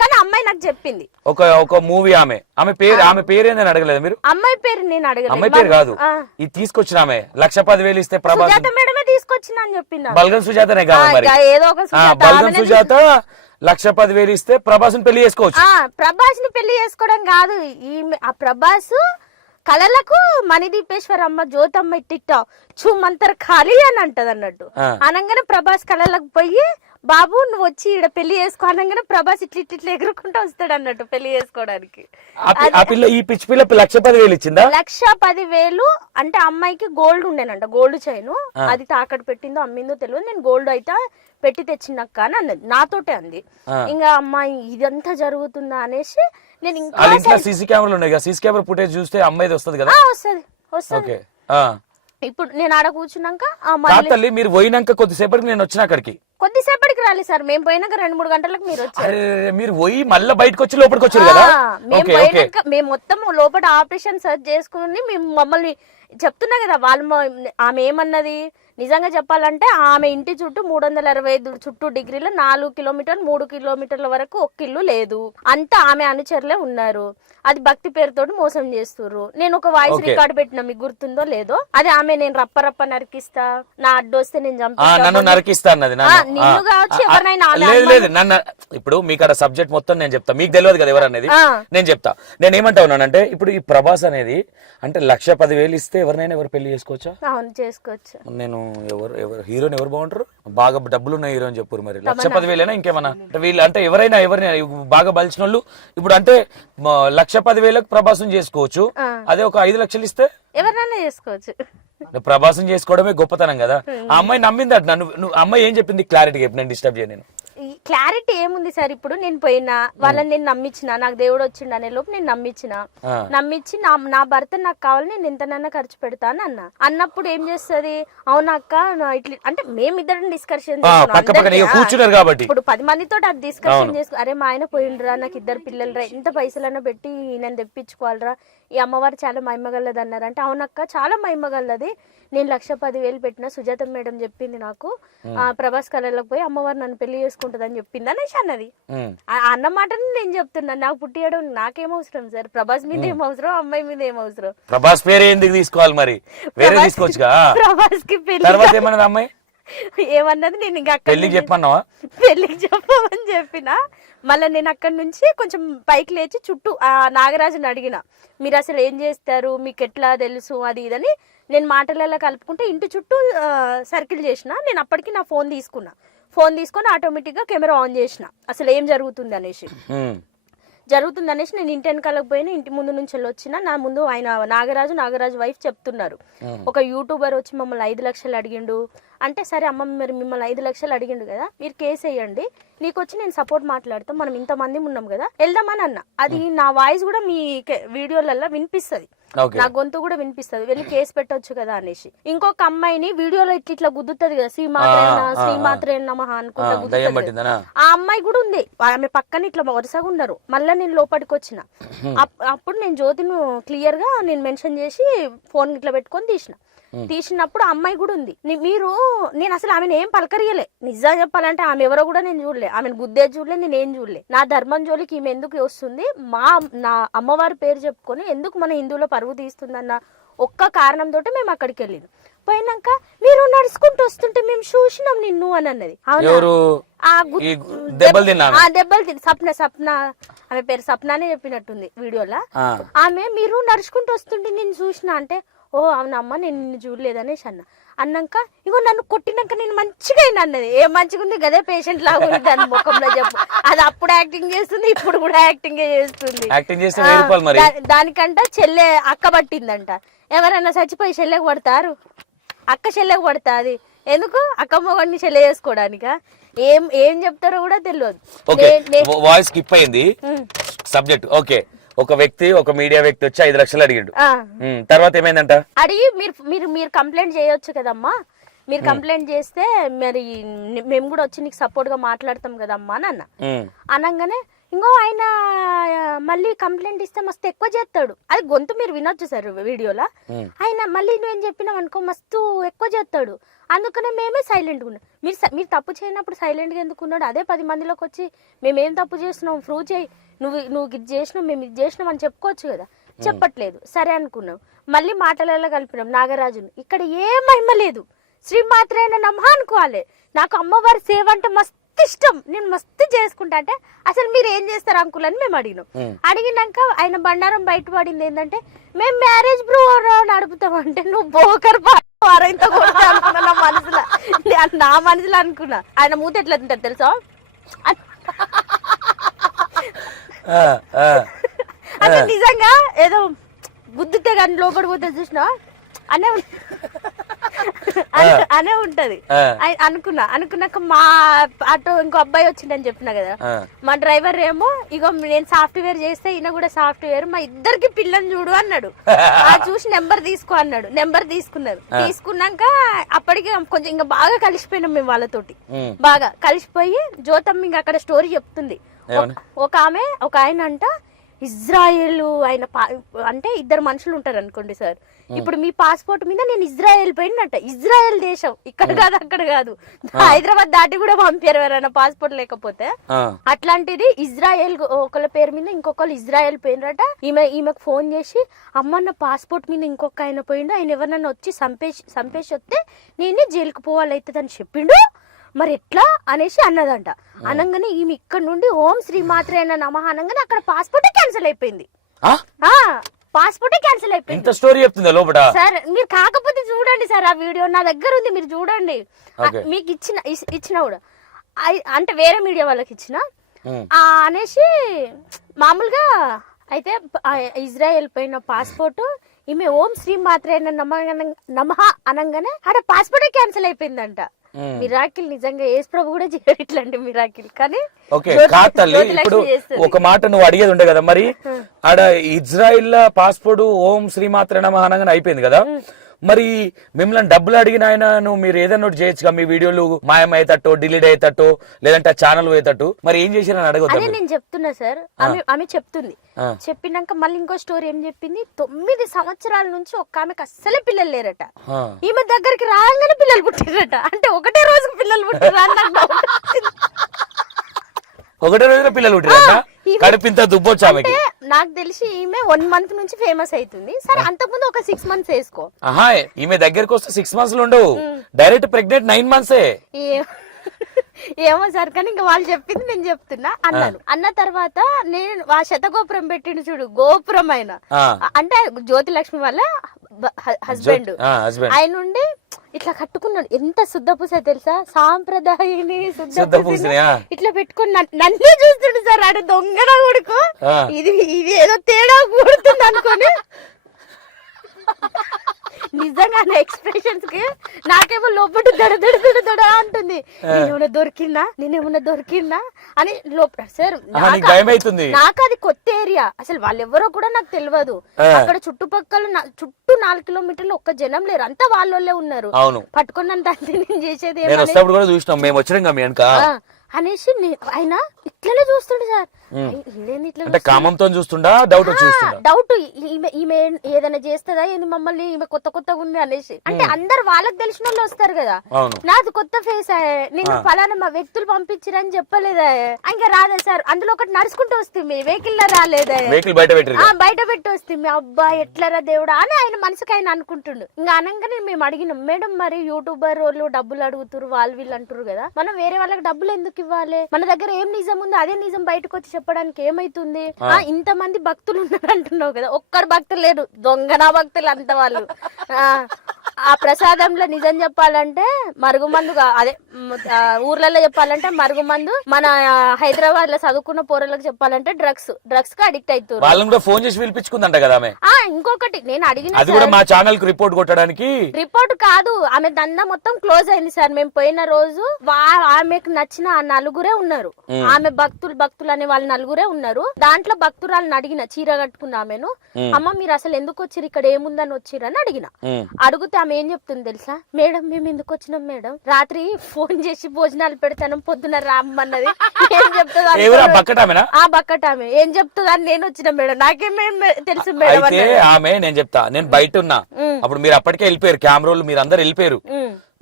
కానీ అమ్మాయి నాకు చెప్పింది. ఒక మూవీ ఆమె ఆమె పేరేందని అడగలేదు మీరు? అమ్మాయి పేరు నేను అడగలేదు. అమ్మాయి పేరు కాదు, ఇది తీసుకొచ్చిన ఆమె 1,10,000 ఇస్తే ప్రభాస్ సుజాత మేడమే తీసుకొచ్చిన అని చెప్పింది. బల్గం సుజాతనే కాదు మరి, ఏదో ఒక బల్గం సుజాత 1,10,000 ఇస్తే ప్రభాస్ పెళ్లి చేసుకోవచ్చు. ప్రభాస్ ని పెళ్లి చేసుకోవడం కాదు, ఆ ప్రభాస్ కళలకు మణిదీపేశ్వర అమ్మ జ్యోతమ్మ టిక్టా చూమంతర ఖాళీ అని అంటది అన్నట్టు. అనగానే ప్రభాస్ కళలకు పోయి బాబు నువ్వు వచ్చి ఇక్కడ పెళ్లి చేసుకో అనగానే ప్రభాస్ ఇట్లా ఎగురుకుంటూ వస్తాడు అన్నట్టు పెళ్లి చేసుకోవడానికి. ఈ పిచ్చి పిల్ల 1,10,000 ఇచ్చిందా? 1,10,000 అంటే అమ్మాయికి గోల్డ్ ఉండేనంట, గోల్డ్ చైన్, అది తాకట్టు పెట్టిందో అమ్మిందో తెలియదు. నేను గోల్డ్ అయితే పెట్టి తెచ్చినాక అని అన్నది, నాతోటే అంది. ఇంకా అమ్మాయి ఇదంతా జరుగుతుందా అనేసి నేను ఇంకా సీసీ కెమెరాలు ఉన్నాయి కదా, సీసీ కెమెరా ఫుటేజ్ చూస్తే అమ్మాయి వస్తుంది కదా. వస్తుంది. ఇప్పుడు నేను ఆడ కూర్చున్నాక తల్లి మీరు పోయినాక కొద్దిసేపటికి నేను వచ్చిన అక్కడికి. కొద్దిసేపటికి రాలేదు సార్, మేము పోయినాక 2-3 గంటలకు మీరు వచ్చారు. మీరు పోయి మళ్ళీ బయటకు వచ్చి లోపలికి వచ్చారు కదా. మేము మొత్తం లోపల ఆపరేషన్ సర్చ్ చేసుకుని మేము మమ్మల్ని చెప్తున్నా కదా, ఆమె ఏమన్నది నిజంగా చెప్పాలంటే ఆమె ఇంటి చుట్టూ 365 చుట్టూ డిగ్రీలో 4 కిలోమీటర్లు 3 కిలోమీటర్ల వరకు ఒక్క ఇల్లు లేదు, అంతా ఆమె అనుచరులే ఉన్నారు. అది భక్తి పేరుతోటి మోసం చేస్తుర్రు. నేను ఒక వాయిస్ రికార్డ్ పెట్టినా, మీకు గుర్తుందో లేదో, అది ఆమె నేను రప్ప నరికిస్తా, నా అడ్డొస్తే నేను నరికిస్తా అన్నది. నిన్ను కావచ్చు ఎవరినైనా. నన్ను ఇప్పుడు మీకు అక్కడ సబ్జెక్ట్ మొత్తం నేను చెప్తా, మీకు తెలియదు కదా ఎవరనేది, నేను చెప్తా. నేను ఏమంటా ఉన్నానంటే ఇప్పుడు ఈ ప్రభాస్ అనేది అంటే 1,10,000 ఇస్తే ఎవరినైనా ఎవరు పెళ్లి చేసుకోవచ్చా? అవును చేసుకోవచ్చు. నేను ఎవరు హీరోని ఎవరు బాగుంటారు, బాగా డబ్బులు ఉన్న హీరో అని చెప్పారు. మరి 1,10,000 ఇంకేమన్నా అంటే వీళ్ళు అంటే ఎవరైనా బాగా బలిచిన వాళ్ళు ఇప్పుడు అంటే 1,10,000 ప్రభాసం చేసుకోవచ్చు. అదే ఒక 5 లక్షలు ఇస్తే ఎవరైనా చేసుకోవచ్చు. ప్రభాసం చేసుకోవడమే గొప్పతనం కదా. ఆ అమ్మాయి నమ్మింది అట్ నన్ను. అమ్మాయి ఏం చెప్పింది క్లారిటీగా చెప్పి, నేను డిస్టర్బ్ చేయను. క్లారిటీ ఏముంది సార్, ఇప్పుడు నేను పోయినా వాళ్ళని నేను నమ్మించిన, నాకు దేవుడు వచ్చిండు అనే లోపు నేను నమ్మించి నా భర్త నాకు కావాలి, నేను ఎంతనన్నా ఖర్చు పెడతాను అన్నప్పుడు ఏం చేస్తుంది, అవునా అక్క ఇట్లా అంటే మేమిద్దరం డిస్కషన్ కూర్చున్నారు కాబట్టి ఇప్పుడు 10 మందితో అది డిస్కషన్ చేసుకు, అరే మా ఆయన పోయిండ్రా, నాకు 2 పిల్లలరా, ఎంత పైసలన్నా పెట్టి నేను తెప్పించుకోవాలరా, ఈ అమ్మవారు చాలా మహిమగల్లది అన్నారు. అంటే అవునక్క చాలా మహిమగల్లది, నేను 1,10,000 పెట్టిన సుజాత మేడం చెప్పింది నాకు, ప్రభాస్ కళలకు పోయి అమ్మవారు నన్ను పెళ్లి చేసుకుంటది అని చెప్పింది అనేసి అన్నది. అన్న మాటని నేను చెప్తున్నాను, నాకు పుట్టియడం నాకేం అవసరం సార్, ప్రభాస్ మీద ఏం అవసరం, అమ్మాయి మీద ఏం అవసరం. ప్రభాస్ పేరు ఎందుకు తీసుకోవాలి మరి, వేరే తీసుకోవచ్చుగా. ప్రభాస్ కి పెళ్లి అమ్మాయి ఏమన్నది, నేను ఇంకా పెళ్లికి చెప్పమన్నావా? పెళ్లికి చెప్పమని చెప్పిన. మళ్ళీ నేను అక్కడి నుంచి కొంచెం పైకి లేచి చుట్టూ నాగరాజుని అడిగిన, మీరు అసలు ఏం చేస్తారు, మీకు ఎట్లా తెలుసు అది ఇదని నేను మాటలలో కలుపుకుంటే ఇంటి చుట్టూ సర్కిల్ చేసిన. నేను అప్పటికి నా ఫోన్ తీసుకొని ఆటోమేటిక్గా కెమెరా ఆన్ చేసిన, అసలు ఏం జరుగుతుంది అనేసి నేను ఇంటి వెనకాలకు పోయిన, ఇంటి ముందు నుంచి వచ్చిన. నా ముందు ఆయన నాగరాజు వైఫ్ చెప్తున్నారు, ఒక యూట్యూబర్ వచ్చి మమ్మల్ని 5 లక్షలు అడిగిండు అంటే, సరే అమ్మ మరి మిమ్మల్ని 5 లక్షలు అడిగిండు కదా, మీరు కేసు వేయండి, నీకు వచ్చి నేను సపోర్ట్ మాట్లాడతాం, మనం ఇంతమంది ఉన్నాం కదా వెళ్దామని అన్న. అది నా వాయిస్ కూడా మీ వీడియోలలో వినిపిస్తుంది, నా గొంతు కూడా వినిపిస్తుంది, వెళ్ళి కేసు పెట్టొచ్చు కదా అనేసి. ఇంకొక అమ్మాయిని వీడియోలో ఇట్లా గుద్దుతుంది కదా, శ్రీమాత్రే నమః అనుకుంటా గుద్దుతుంది. ఆ అమ్మాయి కూడా ఉంది, ఆమె పక్కన ఇట్లా వరుసగా ఉన్నారు. మళ్ళీ నేను లోపలికి వచ్చిన, అప్పుడు నేను జ్యోతిని క్లియర్ గా నేను మెన్షన్ చేసి ఫోన్ ఇట్లా పెట్టుకొని తీసినప్పుడు అమ్మాయి కూడా ఉంది. నేను అసలు ఆమెను ఏం పలకరియలే, నిజంగా చెప్పాలంటే ఆమె ఎవరో కూడా నేను చూడలే, ఆమెను గుద్దే చూడలే, నేనేం చూడలే. నా ధర్మం జోలికి ఈమె ఎందుకు వస్తుంది, నా అమ్మవారి పేరు చెప్పుకొని ఎందుకు మన హిందువులో పరువు తీస్తుందన్న ఒక్క కారణంతో మేము అక్కడికి వెళ్ళినాం. పోయినాక మీరు నడుచుకుంటూ వస్తుంటే మేము చూసినాం నిన్ను అని అన్నది. దెబ్బలు తిని సప్న ఆమె పేరు సప్నానే చెప్పినట్టుంది వీడియోలో. ఆమె మీరు నడుచుకుంటూ వస్తుంటే నేను చూసిన అంటే, ఓ అవునమ్మ నేను నిన్ను చూడలేదనేసి అన్నాక ఇగో నన్ను కొట్టినాక నేను మంచిగా అయినా అన్నది. ఏం మంచిగా ఉంది గదే పేషెంట్ లాగా ఉంది దాని ముఖంలో చెప్పు. అది అప్పుడు యాక్టింగ్ చేస్తుంది, ఇప్పుడు కూడా యాక్టింగ్ చేస్తుంది. దానికంట చెల్లె అక్క పట్టిందంట. ఎవరైనా చచ్చిపోయి చెల్లెకు పడతారు, అక్క చెల్లెకు పడుతుంది. ఎందుకు అక్క మొగడిని చెల్లె చేసుకోవడానికా? ఏం చెప్తారో కూడా తెలియదు. వాయిస్ స్కిప్ అయింది సబ్జెక్ట్. ఓకే, ఒక మీడియా వ్యక్తి వచ్చి 5 లక్షలు అడిగిండు, తర్వాత ఏమైందంట? అడిగి మీరు కంప్లైంట్ చేయొచ్చు కదమ్మా, మీరు కంప్లైంట్ చేస్తే మరి మేము కూడా వచ్చి నీకు సపోర్ట్ గా మాట్లాడతాం కదమ్మా అని అనగానే ఇంకో ఆయన మళ్ళీ కంప్లైంట్ ఇస్తే మస్తు ఎక్కువ చేస్తాడు. అది గొంతు మీరు వినొచ్చు సార్ వీడియోలో. ఆయన మళ్ళీ నువ్వేం చెప్పినావు అనుకో మస్తు ఎక్కువ చేస్తాడు. అందుకనే మేమే సైలెంట్గా ఉన్నాం. మీరు తప్పు చేయనప్పుడు సైలెంట్గా ఎందుకున్నాడు? అదే 10 మందిలోకి వచ్చి మేమేం తప్పు చేస్తున్నాం ప్రూవ్ చేయి, నువ్వు ఇది చేసినావు, మేము ఇది చేసినాం అని చెప్పుకోవచ్చు కదా. చెప్పట్లేదు. సరే అనుకున్నాం. మళ్ళీ మాటలలో కలిపినాం నాగరాజును. ఇక్కడ ఏ మహిమ లేదు, శ్రీమాత్రైన నమః అనుకోవాలి. నాకు అమ్మవారి సేవ అంటే మస్తు ఇష్టం, నేను మస్తు చేసుకుంటా. అంటే అసలు మీరు ఏం చేస్తారు అంకుల్ అని మేము అడిగినాం. అడిగినాక ఆయన బండారం బయటపడింది ఏంటంటే మేము మ్యారేజ్ బ్రో నడుపుతాం. అంటే నువ్వు బోకర్ వారైతే అనుకున్నా నా మనసులో, నా మనసులో అనుకున్నా. ఆయన మూత ఎట్లా తింటారు తెలుసా? అంటే నిజంగా ఏదో గుద్దుతే కానీ లోపడి పోతే చూసినా అనే ఉంటది. అనుకున్నాక మా ఆటో ఇంకో అబ్బాయి వచ్చిండని చెప్పినా కదా, మా డ్రైవర్ ఏమో ఇగో నేను సాఫ్ట్వేర్ చేస్తే ఈయన కూడా సాఫ్ట్వేర్, మా ఇద్దరికి పిల్లని చూడు అన్నాడు. చూసి నెంబర్ తీసుకో అన్నాడు. నెంబర్ తీసుకున్నారు. తీసుకున్నాక అప్పటికి కొంచెం ఇంకా బాగా కలిసిపోయినాం మేము వాళ్ళతోటి. బాగా కలిసిపోయి జ్యోతమ్మ ఇంకా అక్కడ స్టోరీ చెప్తుంది. ఒక ఆయన అంట ఇజ్రాయెల్ ఆయన అంటే 2 మనుషులు ఉంటారు అనుకోండి సార్. ఇప్పుడు మీ పాస్పోర్ట్ మీద నేను ఇజ్రాయెల్ పోయినట్ట. ఇజ్రాయెల్ దేశం ఇక్కడ కాదు, అక్కడ కాదు, హైదరాబాద్ దాటి కూడా పంపారు ఎవరైనా పాస్పోర్ట్ లేకపోతే. అట్లాంటిది ఇజ్రాయెల్ ఒకళ్ళ పేరు మీద ఇంకొకళ్ళు ఇజ్రాయెల్ పోయినరట. ఈమెకు ఫోన్ చేసి అమ్మ నా పాస్పోర్ట్ మీద ఇంకొక ఆయన పోయిండు, ఆయన ఎవరన్నా వచ్చి సంపేసి వస్తే నేనే జైలుకు పోవాలైతుంది అని చెప్పిండు. మరి ఎట్లా అనేసి అన్నదంట. అనగానే ఈమె ఇక్కడ నుండి ఓం శ్రీమాత్రైన నమః అనగానే అక్కడ పాస్పోర్ట్ క్యాన్సిల్ అయిపోయింది. పాస్పోర్ట్ క్యాన్సిల్ అయిపోయింది. స్టోరీ చెప్తుంది లోపల. సార్ మీరు కాకపోతే చూడండి సార్, ఆ వీడియో నా దగ్గర ఉంది, మీరు చూడండి. మీకు ఇచ్చిన కూడా అంటే వేరే మీడియా వాళ్ళకి ఇచ్చిన అనేసి మామూలుగా అయితే ఇజ్రాయెల్ పోయిన పాస్పోర్ట్ ఈమె ఓం శ్రీమాత్రైన నమః అనగానే ఆడ పాస్పోర్ట్ క్యాన్సిల్ అయిపోయిందంట. మిరాకిల్ నిజంగా యేసు ప్రభు కూడా చేయరు ఇట్లాంటి మిరాకిల్. కానీ ఇప్పుడు ఒక మాట నువ్వు అడిగేది ఉండే కదా, మరి ఆడ ఇజ్రాయిల్ పాస్పోర్ట్ ఓం శ్రీమాత్ర నమః అనగానే అయిపోయింది కదా. మరి మిమ్మల్ని డబ్బులు అడిగిన ఆయన మీరు ఏదైనా ఒకటి చేయొచ్చుగా, మీ వీడియోలు మాయమయ్యేటట్టు డిలీట్ అయ్యేటట్టు లేదంటే ఛానల్ పోయేటట్టు, మరి ఏం చేసిరని అడగొద్దు. నేను చెప్తున్నా సార్. ఆమె చెప్తుంది. చెప్పినాక మళ్ళీ ఇంకో స్టోరీ ఏం చెప్పింది, 9 సంవత్సరాల నుంచి ఒక్క ఆమెకు అస్సలే పిల్లలు లేరట. ఈమె దగ్గరికి రాగానే పిల్లలు పుట్టిరట. అంటే ఒకటే రోజు పిల్లలు పుట్టిరా? ఒకటే రోజున పిల్లలు పుట్టిరా? కడుపింత దుబ్బొచ్చు ఆమెకి. నాకు తెలిసి ఈమె 1 మంత్ నుంచి ఫేమస్ అవుతుంది. సరే అంతకుముందు ఒక 6 మంత్స్ వేసుకో. ఈమె దగ్గరకు వస్తే 6 మంత్స్ ఉండవు, డైరెక్ట్ ప్రెగ్నెంట్ 9 మంత్సే. ఏమో సార్, కానీ ఇంకా వాళ్ళు చెప్పింది నేను చెప్తున్నా అన్నాను. అన్న తర్వాత నేను ఆ శతగోపురం పెట్టిండు చూడు, గోపురం ఆయన అంటే జ్యోతి లక్ష్మి వాళ్ళ హస్బెండ్. ఆయన ఉండి ఇట్లా కట్టుకున్నాడు. ఎంత శుద్ధపూస తెలుసా, సాంప్రదాయని శుద్ధపూస ఇట్లా పెట్టుకుని నన్నే చూస్తుండు సార్. ఆడ దొంగన కొడుకు, ఇది ఏదో తేడా కూడుతుంది అనుకోని నిజంగా నా ఎక్స్ప్రెషన్స్ కి నాకేమో లోపల దడ అంటుంది. నేనేమన్నా దొరికిందా అని లోపల. సార్ నాకు అది కొత్త ఏరియా, అసలు వాళ్ళెవరో కూడా నాకు తెలియదు. అక్కడ చుట్టుపక్కల 4 కిలోమీటర్లు ఒక్క జనం లేరు, అంతా వాళ్ళే ఉన్నారు. పట్టుకున్నంత నేను చేసేది అనేసి ఆయన ఇట్లనే చూస్తుండే సార్. కామంతో చూస్తుండా, డౌట్ ఈమె ఏదైనా చేస్తుందా ఏంది మమ్మల్ని, ఈమె కొత్తగా ఉంది అనేసి. అంటే అందరు వాళ్ళకి తెలిసిన వాళ్ళు వస్తారు కదా, నాది కొత్త ఫేస్, నేను ఫలానా మా వ్యక్తులు పంపించారని చెప్పలేదా, ఇంకా రాదా సార్. అందులో ఒకటి నడుచుకుంటూ వస్తుంది, వెహికల్ లో రాలేదా, బయట పెట్టి వస్తుంది. అబ్బా ఎట్లరా దేవుడా అని ఆయన మనసుకి ఆయన అనుకుంటుండు. ఇంకా అనగానే మేము అడిగినాం, మేడం మరి యూట్యూబర్ వాళ్ళు డబ్బులు అడుగుతారు వాళ్ళు వీళ్ళు అంటారు కదా, మనం వేరే వాళ్ళకి డబ్బులు ఎందుకు ఇవ్వాలి, మన దగ్గర ఏం నిజం ఉంది అదే నిజం బయటకు వచ్చి చెప్పడానికి ఏమైతుంది. ఇంతమంది భక్తులు ఉన్నారు అంటున్నావు కదా, ఒక్కరు భక్తులు లేరు, దొంగనా భక్తులు అంత వాళ్ళు. ఆ ప్రసాదంలో నిజం చెప్పాలంటే మరుగుమందు, అదే ఊర్లలో చెప్పాలంటే మరుగుమందు, మన హైదరాబాద్ లో చదువుకున్న పోరలకు చెప్పాలంటే డ్రగ్స్ కి అడిక్ట్ అవుతారు. వాళ్ళని కూడా ఫోన్ చేసి పిలిపించుకుందంట కదా ఆమె. ఇంకొకటి నేను అడిగిన, అది కూడా మా ఛానల్ కి రిపోర్ట్ కొట్టడానికి. రిపోర్ట్ కాదు, ఆమె దందా మొత్తం క్లోజ్ అయింది సార్. మేము పోయిన రోజు ఆమెకు నచ్చిన 4 ఉన్నారు. ఆమె భక్తులు అనే వాళ్ళు 4 ఉన్నారు. దాంట్లో భక్తురాలను అడిగిన, చీర కట్టుకున్న ఆమెను, అమ్మ మీరు అసలు ఎందుకు వచ్చిరు, ఇక్కడ ఏముందని వచ్చిరని అడిగిన. అడిగితే ఆమె ఆమె ఏం చెప్తుంది తెలుసా, మేడం మేము ఎందుకు వచ్చినాం మేడం, రాత్రి ఫోన్ చేసి భోజనాలు పెడతాను పొద్దున రామ్మన్నది. ఏం చెప్తుంది ఆ బక్కట ఆమె ఏం చెప్తుంది అని నేను వచ్చిన మేడం, నాకేమేం తెలుసు మేడం. అయితే ఆమె నేను చెప్తా, నేను బయట ఉన్నా అప్పుడు మీరు అప్పటికే వెళ్ళిపోయారు, కెమెరాలు మీరు అందరు వెళ్ళిపోయారు.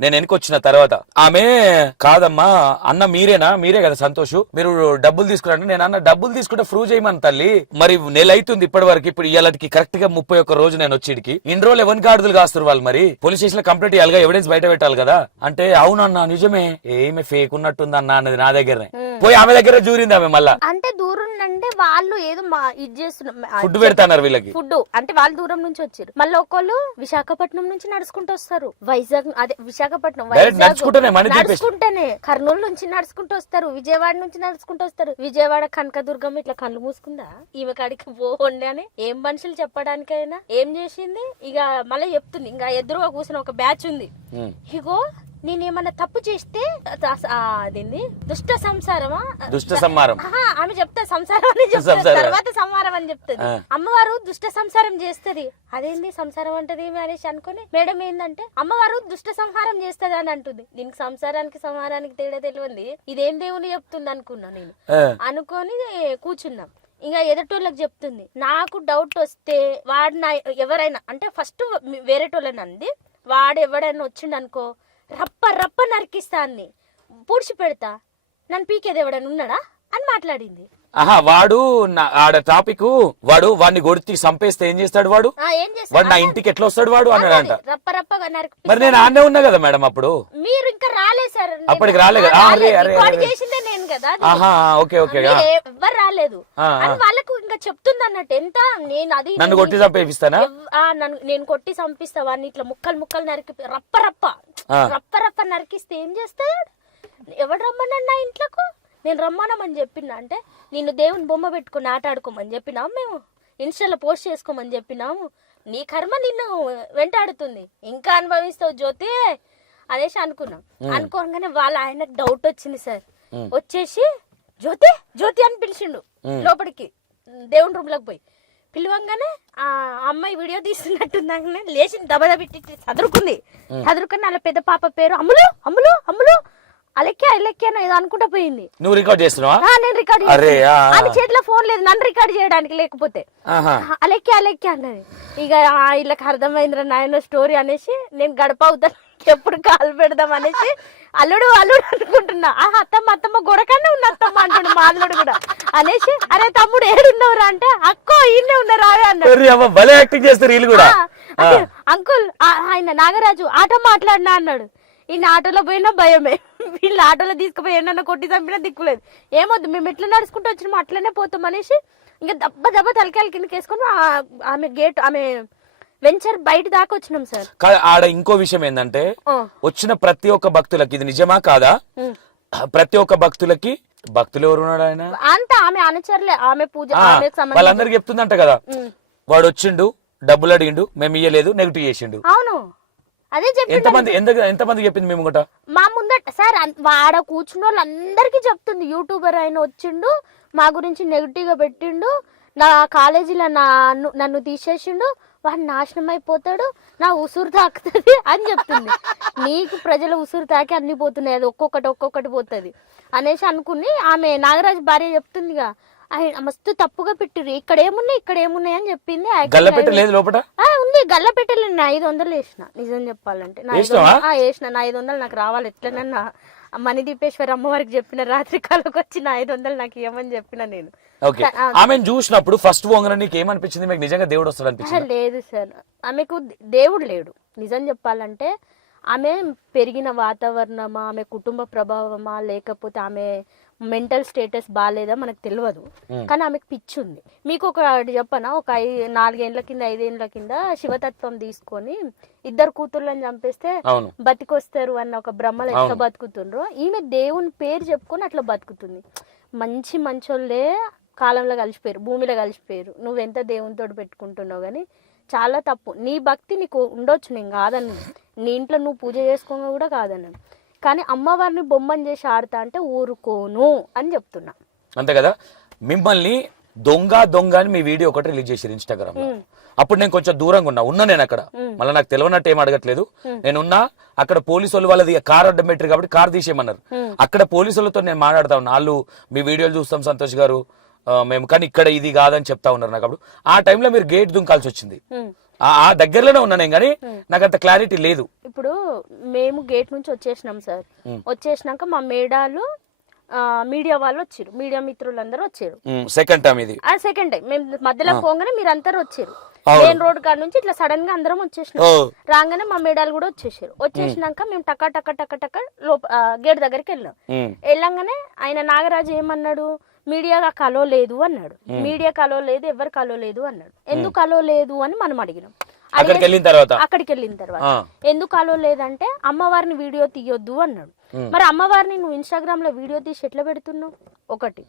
నేను వెనక్కి వచ్చిన తర్వాత ఆమె కాదమ్మా అన్న మీరే కదా సంతోష్, మీరు డబ్బులు తీసుకురండి. నేను అన్న డబ్బులు తీసుకుంటే ప్రూవ్ చేయమని తల్లి, మరి నెల అవుతుంది ఇప్పటి వరకు, ఇప్పుడు ఇవాళకి కరెక్ట్ గా 31 రోజు నేను వచ్చేటికి ఇన్ని రోజులు ఎవరికి గాడుదలు కాస్తారు వాళ్ళు, మరి పోలీస్ స్టేషన్ లో కంప్లైంట్ ఇవ్వాలిగా, ఎవిడెన్స్ బయట పెట్టాలి కదా. అంటే అవునన్నా నిజమే, ఏమి ఫేక్ ఉన్నట్టుంది అన్న అన్నది నా దగ్గరనే, పోయి ఆమె దగ్గర జూరింది ఆమె మళ్ళా. అంటే దూరం అంటే వాళ్ళు ఏదో ఇది చేస్తున్నారు, ఫుడ్ పెడతాన్నారు వీళ్ళకి, ఫుడ్ అంటే వాళ్ళు దూరం నుంచి వచ్చారు. మళ్ళీ ఒకళ్ళు విశాఖపట్నం నుంచి నడుచుకుంటూ వస్తారు, వైజాగ్ అదే విశాఖపట్నం నడుచుకుంటేనే, కర్నూలు నుంచి నడుచుకుంటూ వస్తారు, విజయవాడ నుంచి నడుచుకుంటూ వస్తారు. విజయవాడ కనకదుర్గం ఇట్లా కళ్ళు మూసుకుందా ఈమె కాడికి పోండి అని ఏం మనుషులు చెప్పడానికైనా ఏం చేసింది. ఇక మళ్ళీ చెప్తుంది, ఇంకా ఎదురుగా కూర్చుని ఒక బ్యాచ్ ఉంది, ఇగో నేనేమన్నా తప్పు చేస్తే అదేంది దుష్ట సంసారమా దుష్ట సంహారం ఆమె చెప్తా, సంసారం అని చెప్తారు, తర్వాత సంహారం అని చెప్తుంది. అమ్మవారు దుష్ట సంసారం చేస్తది, అదేంది సంసారం అంటది అనేసి అనుకుని మేడం ఏందంటే అమ్మవారు దుష్ట సంహారం చేస్తది అని అంటుంది. దీనికి సంసారానికి సంహారానికి తేడా తెలియంది, ఇదేం దేవుని చెప్తుంది అనుకున్నా నేను. అనుకొని కూర్చున్నాం. ఇంకా ఎదుటోళ్ళకి చెప్తుంది, నాకు డౌట్ వస్తే వాడు ఎవరైనా అంటే ఫస్ట్ వేరేటోళ్ళని అంది, వాడు ఎవడైనా వచ్చిండు అనుకో రప్ప నరికిస్తా అని పూడ్చి పెడతా, నన్ను పీకేది ఎవడైనా ఉన్నాడా అని మాట్లాడింది. వాడు ఆడ టాపిక్, వాడిని కొడితే చంపేస్తే ఏం చేస్తాడు వాడు నా ఇంటికి ఎట్లా వస్తాడు వాడు అన్నాడంట. మరి నేను ఆడనే ఉన్నా కదా మేడం అప్పుడు, మీరు ఇంకా రాలేదు సార్, అప్పటికి రాలే కదా, చేసిందే నేను కదా, ఎవ్వరు రాలేదు అని వాళ్ళకు ఇంకా చెప్తుంది అన్నట్టు. ఎంత నేను అది నన్ను కొట్టి చంపేపిస్తానా, నేను కొట్టి చంపిస్తా వాడిని, ఇట్లా ముక్కలు నరికి రప్ప నరికిస్తే ఏం చేస్తాడు, ఎవడు రమ్మన్నా నా ఇంట్లోకు, నేను రమ్మనమని చెప్పినా అంటే నిన్ను దేవుని బొమ్మ పెట్టుకుని ఆట ఆడుకోమని చెప్పినాము, మేము ఇన్స్టాలో పోస్ట్ చేసుకోమని చెప్పినాము, నీ కర్మ నిన్ను వెంటాడుతుంది, ఇంకా అనుభవిస్తావు జ్యోతి అనేసి అనుకున్నాం. అనుకోగానే వాళ్ళ ఆయనకు డౌట్ వచ్చింది సార్, వచ్చేసి జ్యోతి అని పిలిచిండు లోపలికి, దేవుని రూమ్ లోకి పోయి పిలవంగానే ఆ అమ్మాయి వీడియో తీస్తున్నట్టుందాకనే లేచి దబదబెట్టి చదురుకుంది. చదురుకుని వాళ్ళ పెద్ద పాప పేరు అమ్ములు అలెక్కి ఏదో అనుకుంటా పోయింది. నువ్వు రికార్డ్ చేస్తున్నావా? నేను రికార్డ్ ఆమె చేతిలో ఫోన్ లేదు నన్ను రికార్డ్ చేయడానికి, లేకపోతే అలెక్కి అన్నది. ఇక వీళ్ళకి అర్థమైందిరా నాయన స్టోరీ అనేసి నేను గడప అవుతాను ఎప్పుడు కాలు పెడదాం అనేసి అల్లుడు అనుకుంటున్నా. అత్తమ్మ గొడకనే ఉన్న అత్తమ్మ అంటుండు మా అల్లుడు కూడా అనేసి, అరే తమ్ముడు ఏడున్నవరా అంటే అక్కో ఈయనే ఉన్నారా అన్నాడు. అంకుల్ ఆయన నాగరాజు ఆటో మాట్లాడినా అన్నాడు. ఈయన ఆటోలో పోయినా భయమే, వీళ్ళు ఆటోలో తీసుకుపోయి ఏమన్నా కొట్టి చంపినా దిక్కులేదు, ఏమొద్దు మేము ఎట్లా నడుచుకుంటూ వచ్చినామో అట్లనే పోతాం అనేసి ఇంకా దెబ్బ తలకాయలు కిందకి వేసుకొని ఆమె వెంచర్ బయట దాకా వచ్చినాం సార్. ఆడ ఇంకో విషయం ఏంటంటే వచ్చిన ప్రతి ఒక్క భక్తులకి ఇది నిజమా కాదా, ప్రతి ఒక్క భక్తులకి భక్తులు ఎవరు ఉన్నాడు ఆయన అంత ఆమె అనుచరులే, ఆమె పూజ వాళ్ళందరికి చెప్తుందంట కదా, వాడు వచ్చిండు డబ్బులు అడిగిండు మేము ఇయ్యలేదు నెగిటివ్ చేసిండు. అవును అదే చెప్పి ఎంతమంది చెప్పింది మేము కూడా మా ముందట సార్, వాడ కూర్చున్న వాళ్ళందరికీ చెప్తుంది. యూట్యూబర్ ఆయన వచ్చిండు మా గురించి నెగిటివ్ గా పెట్టిండు, నా కాలేజీలో నన్ను తీసేసిండు, వాడు నాశనం అయిపోతాడు, నా ఉసురు తాకుతుంది అని చెప్తుంది. నీకు ప్రజల ఉసురు తాకి అన్ని పోతున్నాయి, అది ఒక్కొక్కటి పోతుంది అనేసి అనుకుని ఆమె నాగరాజు భార్య చెప్తుందిగా, మస్తు తప్పుగా పెట్టిరు, ఇక్కడ ఏమున్నాయి అని చెప్పింది. ఉంది గల్లపెట్టెలు 500 వేసిన, నిజం చెప్పాలంటే వేసిన 500 నాకు రావాలి ఎట్లనన్నా. మణిదీపేశ్వర అమ్మవారికి చెప్పిన రాత్రి కాలకు వచ్చిన 500 నాకు ఇవ్వమని చెప్పిన నేను. ఆమెను చూసినప్పుడు ఫస్ట్ నీకు ఏమనిపించింది, మీకు నిజంగా దేవుడు వస్తాడు అనిపించింది? లేదు సార్, ఆమెకు దేవుడు లేడు. నిజం చెప్పాలంటే ఆమె పెరిగిన వాతావరణమా, ఆమె కుటుంబ ప్రభావమా, లేకపోతే ఆమె మెంటల్ స్టేటస్ బాగాలేదా మనకు తెలియదు, కానీ ఆమెకు పిచ్చి ఉంది. మీకు ఒకటి చెప్పనా, ఒక 4 ఏళ్ల కింద 5 ఏళ్ల కింద శివతత్వం తీసుకొని 2 కూతుర్లను చంపేస్తే బతికొస్తారు అన్న ఒక బ్రహ్మలు ఎట్లా బతుకుతుండ్రో, ఈమె దేవుని పేరు చెప్పుకొని అట్లా బతుకుతుంది. మంచోళ్ళే కాలంలో కలిసిపోయారు, భూమిలో కలిసిపోయారు. నువ్వెంత దేవునితో పెట్టుకుంటున్నావు కానీ చాలా తప్పు. నీ భక్తి నీకు ఉండొచ్చు, నేను కాదను, నీ ఇంట్లో నువ్వు పూజ చేసుకోగా కూడా కాదన్నాను, కానీ అమ్మవారిని బొమ్మని చేసి ఆడతా అంటే ఊరుకోను అని చెప్తున్నా. అంతే కదా. మిమ్మల్ని దొంగ అని మీ వీడియో ఒకటి రిలీజ్ చేశారు ఇన్స్టాగ్రామ్ లో, అప్పుడు నేను కొంచెం దూరంగా ఉన్నా నేను అక్కడ మళ్ళీ నాకు తెలియనట్టు ఏం అడగట్లేదు నేనున్నా అక్కడ పోలీసు వాళ్ళు వాళ్ళది కార్ అడ్డం పెట్టారు కాబట్టి కార్ తీసేయమన్నారు అక్కడ పోలీసులతో నేను మాట్లాడతా ఉన్నా వాళ్ళు మీ వీడియోలు చూస్తాం సంతోష్ గారు మేము కానీ ఇక్కడ ఇది కాదని చెప్తా ఉన్నారు నాకు అప్పుడు ఆ టైంలో మీరు గేట్ దుంకాల్సి వచ్చింది ఆ దగ్గరలోనే ఉన్నా నేను కానీ నాకు అంత క్లారిటీ లేదు ఇప్పుడు మేము గేట్ నుంచి వచ్చేసినాం సార్ వచ్చేసినాక మా మేడాలు మీడియా వాళ్ళు వచ్చారు మీడియా మిత్రులందరూ వచ్చారు సెకండ్ టైం ఇది సెకండ్ టైం మేము మధ్యలో పోగానే మీరు అందరూ వచ్చారు మెయిన్ రోడ్ కాడ నుంచి ఇట్లా సడన్ గా అందరం వచ్చేసినాం రాగానే మా మేడాలు కూడా వచ్చేసారు వచ్చేసినాక మేము టక్క టక్క టక్క టక్క గేట్ దగ్గరికి వెళ్ళాం వెళ్ళంగానే ఆయన నాగరాజు ఏమన్నాడు మీడియా కలో లేదు అన్నాడు మీడియా కలో లేదు ఎవరు కలో లేదు అన్నాడు ఎందుకు కలో లేదు అని మనం అడిగినాం అక్కడికి వెళ్ళిన తర్వాత ఎందుకు అలో లేదంటే అమ్మవారిని వీడియో తీయొద్దు అన్నాడు మరి అమ్మవారిని నువ్వు ఇన్స్టాగ్రామ్ లో వీడియో తీసి ఎట్లా పెడుతున్నావు ఒకటి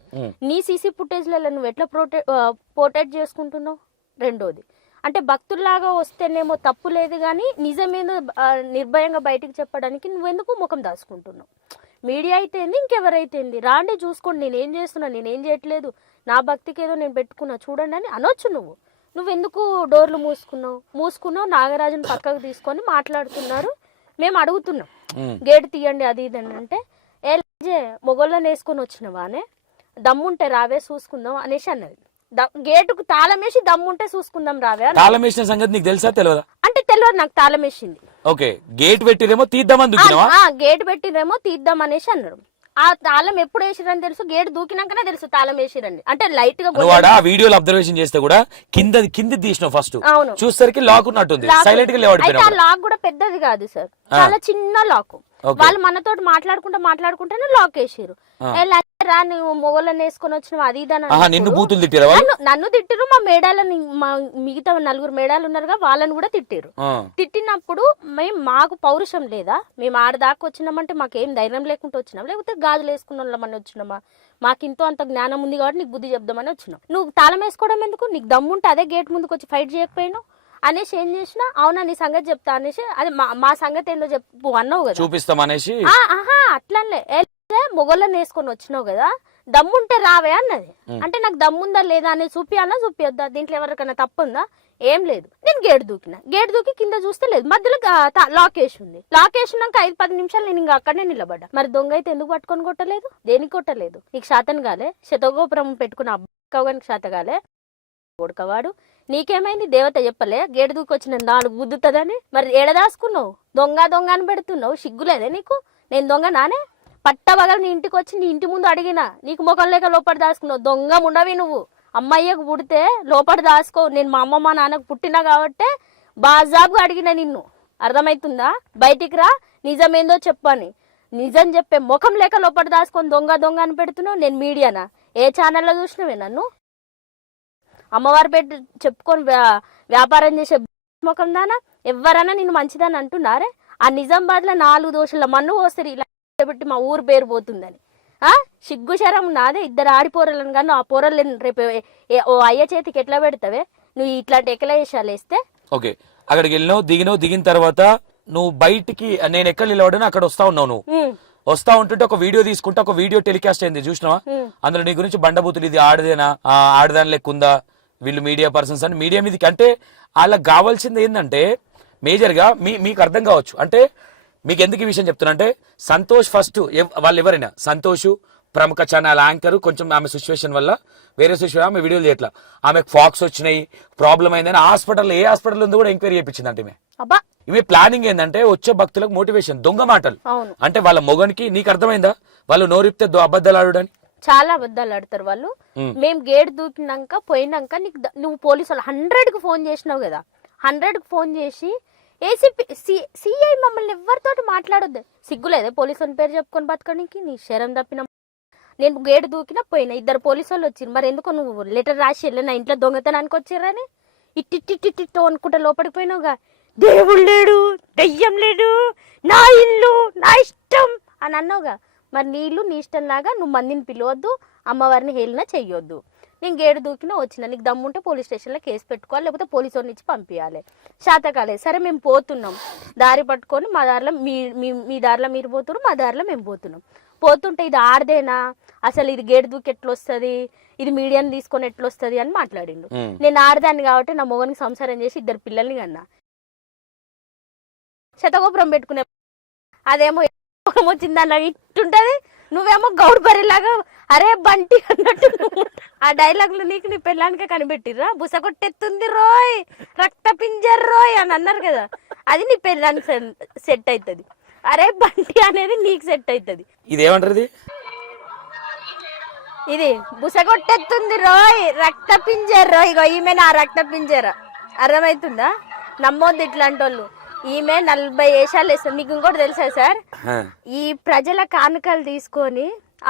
నీ సీసీ ఫుటేజ్లలో నువ్వు ఎట్లా పోర్ట్రేట్ చేసుకుంటున్నావు రెండోది అంటే భక్తుల్లాగా వస్తేనేమో తప్పు లేదు కానీ నిజమేదో నిర్భయంగా బయటికి చెప్పడానికి నువ్వెందుకు ముఖం దాచుకుంటున్నావు మీడియా అయితే ఏంది ఇంకెవరైతే ఏంది రాండి చూసుకోండి నేనేం చేస్తున్నా నేనేం చేయట్లేదు నా భక్తికి ఏదో నేను పెట్టుకున్నా చూడండి అని అనొచ్చు నువ్వెందుకు డోర్లు మూసుకున్నావు నాగరాజుని పక్కకు తీసుకొని మాట్లాడుతున్నారు మేము అడుగుతున్నాం గేట్ తీయండి అది ఇది అని అంటే ఏ మొగోళ్ళని వేసుకొని వచ్చినవానే దమ్ముంటే రావే చూసుకుందాం అనేసి అన్నది గేటుకు తాళం వేసి దమ్ముంటే చూసుకుందాం రావే తాళం వేసిన సంగతి నీకు తెలుసా తెలియదా అంటే తెలియదు నాకు తాళం వేసింది ఓకే గేట్ పెట్టిరేమో తీద్దామని గేట్ పెట్టిరేమో తీద్దాం అనేసి అన్నారు ఆ తాళం ఎప్పుడు వేసిరని తెలుసు గేట్ దూకినాకనే తెలుసు తాళం వేసిరండి అంటే లైట్ గా వీడియోలో అబ్జర్వేషన్ చేస్తే కూడా కింద తీసిన ఫస్ట్ చూసరికి లాక్ ఉన్నట్టుంది సైలెంట్ గా లేవడిపోయినా ఆ లాక్ కూడా పెద్దది కాదు సార్ చాలా చిన్న లాక్ వాళ్ళు మనతో మాట్లాడుకుంటేనే లాక్ వేసిరు రా నువ్వు మొగోళ్ళని వేసుకొని వచ్చిన అది నిన్ను బూతులు తిట్టారు నన్ను తిట్టిరు మా మేడాలని మా మిగతా 4 మేడాలు ఉన్నారుగా వాళ్ళని కూడా తిట్టారు తిట్టినప్పుడు మాకు పౌరుషం లేదా మేము ఆడదాకా వచ్చినామంటే మాకేం ధైర్యం లేకుండా వచ్చినాం లేకపోతే గాజులు వేసుకున్న వాళ్ళమని వచ్చినామా మాకు ఇంతో అంత జ్ఞానం ఉంది కాబట్టి నీకు బుద్ధి చెప్దామని వచ్చినాం నువ్వు తాళం వేసుకోవడం ఎందుకు నీకు దమ్ముంటే అదే గేట్ ముందుకు వచ్చి ఫైట్ చేయకపోయినావు అనేసి ఏం చేసినా అవునా నీ సంగతి చెప్తా అనేసి అదే మా సంగతి ఏందో చెప్పు అన్నావు కదా చూపిస్తాం అనేసి అట్లనే మొగోళ్ళని వేసుకొని వచ్చినావు కదా దమ్ముంటే రావే అన్నది అంటే నాకు దమ్ముందా లేదా అనేది చూపియొద్దా దీంట్లో ఎవరికైనా తప్పుందా ఏం లేదు నేను గేట్ దూకి కింద చూస్తే లేదు మధ్యలో లాక్ వేసి ఉంది లాక్ వేసినాక 5-10 నిమిషాలు నేను ఇంకా అక్కడనే నిలబడ్డా మరి దొంగ అయితే ఎందుకు పట్టుకొని కొట్టలేదు దేనికి కొట్టలేదు నీకు శాతం కాలే శతగోపురం పెట్టుకున్న అబ్బాయికి శాత కాలే కొడుకవాడు నీకేమైంది దేవత చెప్పలే గేటు దూకి వచ్చిన 4 గుద్దుతుందని మరి ఏడదాసుకున్నావు దొంగ అని పెడుతున్నావు సిగ్గులేదే నీకు నేను దొంగ నానే పట్టబగలు నీ ఇంటికి వచ్చి నీ ఇంటి ముందు అడిగినా నీకు ముఖం లేక లోపల దాచుకున్నావు దొంగ ఉండవి నువ్వు అమ్మయ్యకు పుడితే లోపల దాచుకో నేను మా అమ్మ మా నాన్నకు పుట్టినా కాబట్టి బాజాబ్గా అడిగినా నిన్ను అర్థమవుతుందా బయటికి రా నిజమేందో చెప్పని నిజం చెప్పే ముఖం లేక లోపల దాచుకొని దొంగ అని పెడుతున్నావు నేను మీడియానా ఏ ఛానల్లో చూసినవే నన్ను అమ్మవారి పెట్టి చెప్పుకొని వ్యాపారం చేసే ముఖం దానా ఎవరైనా నిన్ను మంచిదని అంటున్నారే ఆ నిజామాబాద్ లో 4 దోషుల మన్ను పోస్తారు ఇలా పెట్టి మా ఊరు పేరు పోతుందని సిగ్గు శరం నాదే 2 ఆడిపోరలను కానీ ఆ పోరలు రేపు ఓ అయ్య చేతికి ఎట్లా పెడతావే నువ్వు ఇట్లాంటి ఎక్కలేసాలు వేస్తే ఓకే అక్కడికి దిగిన తర్వాత నువ్వు బయటికి నేను ఎక్కడ నిలబడినా అక్కడ వస్తా ఉన్నావు నువ్వు వస్తా ఉంటుంటే ఒక వీడియో తీసుకుంటే ఒక వీడియో టెలికాస్ట్ అయింది చూసినావా అందులో నీ గురించి బండబూతులు ఇది ఆడదాని లెక్కుందా వీళ్ళు మీడియా పర్సన్స్ అని మీడియా మీదకి అంటే వాళ్ళకి కావాల్సింది ఏంటంటే మేజర్ గా మీకు అర్థం కావచ్చు అంటే మీకు ఎందుకు ఈ విషయం చెప్తున్నా అంటే సంతోష్ ఫస్ట్ వాళ్ళు ఎవరైనా సంతోష్ ప్రముఖ ఛానల్ యాంకర్ కొంచెం ఆమె సిచ్యువేషన్ వల్ల వేరే సిచ్యువేషన్ ఆమె వీడియోలు చేయట్లా ఆమెకు ఫాక్స్ వచ్చినాయి ప్రాబ్లం అయిందని హాస్పిటల్ ఏ హాస్పిటల్ ఉందో కూడా ఎంక్వైరీ చేయించింది అంటే ఇవి ప్లానింగ్ ఏంటంటే వచ్చే భక్తులకు మోటివేషన్ దొంగ మాటలు అంటే వాళ్ళ మొగనికి నీకు అర్థమైందా వాళ్ళు నోరిపితే అబద్ధాలు ఆడని చాలా అబద్ధాలు ఆడతారు వాళ్ళు మేము గేట్ దూకినాక పోయినాక నీకు నువ్వు పోలీసు వాళ్ళు 100కి ఫోన్ చేసినావు కదా 100కి ఫోన్ చేసి ఏసీపీ సిఐ మమ్మల్ని ఎవరితోటి మాట్లాడొద్దు సిగ్గులేదే పోలీసు వాళ్ళ పేరు చెప్పుకొని బతకడానికి నీ శరం తప్పిన నేను గేట్ దూకినా పోయినా 2 పోలీసు వాళ్ళు వచ్చిరు మరి ఎందుకు నువ్వు లెటర్ రాసి వెళ్ళినా ఇంట్లో దొంగతనానికి వచ్చిర్రని ఇట్టిట్టిట్టిట్టు అనుకుంటా లోపలికి పోయినావుగా దేవుడు లేడు దెయ్యం లేడు నా ఇల్లు నా ఇష్టం అని అన్నావుగా మరి నీ ఇల్లు నీ ఇష్టం లాగా నువ్వు మందిని పిలవద్దు అమ్మవారిని హేళన చెయ్యొద్దు నేను గేటు దూకినా వచ్చిన నీకు దమ్ముంటే పోలీస్ స్టేషన్లో కేసు పెట్టుకోవాలి లేకపోతే పోలీసు వాళ్ళని ఇచ్చి పంపించాలి శాతకాలే సరే మేము పోతున్నాం దారి పట్టుకొని మా దారిలో మీ దారిలో మీరు పోతున్నారు మా దారిలో మేము పోతున్నాం పోతుంటే ఇది ఆడదేనా అసలు ఇది గేట్ దూకి ఎట్లా వస్తుంది, ఇది మీడియం తీసుకొని ఎట్లా వస్తుంది అని మాట్లాడిండు. నేను ఆడదాన్ని కాబట్టి నా మొగనికి సంసారం చేసి 2 పిల్లల్ని కన్నా. శతగోపురం పెట్టుకునే అదేమో వచ్చింది అన్న ఇట్టుంటది, నువ్వేమో గౌడ్ బరిలాగా అరే బంటి అన్నట్టు. ఆ డైలాగులు నీకు నీ పెళ్ళానికే కనిపెట్టిర్రా, బుస కొట్టెత్తుంది రోయ్, రక్త పింజర్ రోయ్ అని అన్నారు కదా, అది నీ పెళ్ళానికి సెట్ అవుతుంది. అరే బంటి అనేది నీకు సెట్ అవుతుంది. ఇది ఏమంటారు, ఇది బుస కొట్టెత్తుంది రోయ్, రక్త పింజర్ రోయ్. ఇగో ఈమె నా రక్త పింజర, అర్థమవుతుందా? నమ్మొద్దు ఇట్లాంటి వాళ్ళు. ఈమె 40 ఏషాలు వేస్తుంది. మీకు ఇంకోటి తెలుసా సార్, ఈ ప్రజల కానుకలు తీసుకొని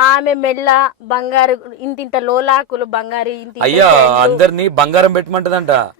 ఆమె మెల్ల బంగారు ఇంతింత లోలాకులు బంగారు అయ్యా అందరినీ బంగారం పెట్టమంటదంట.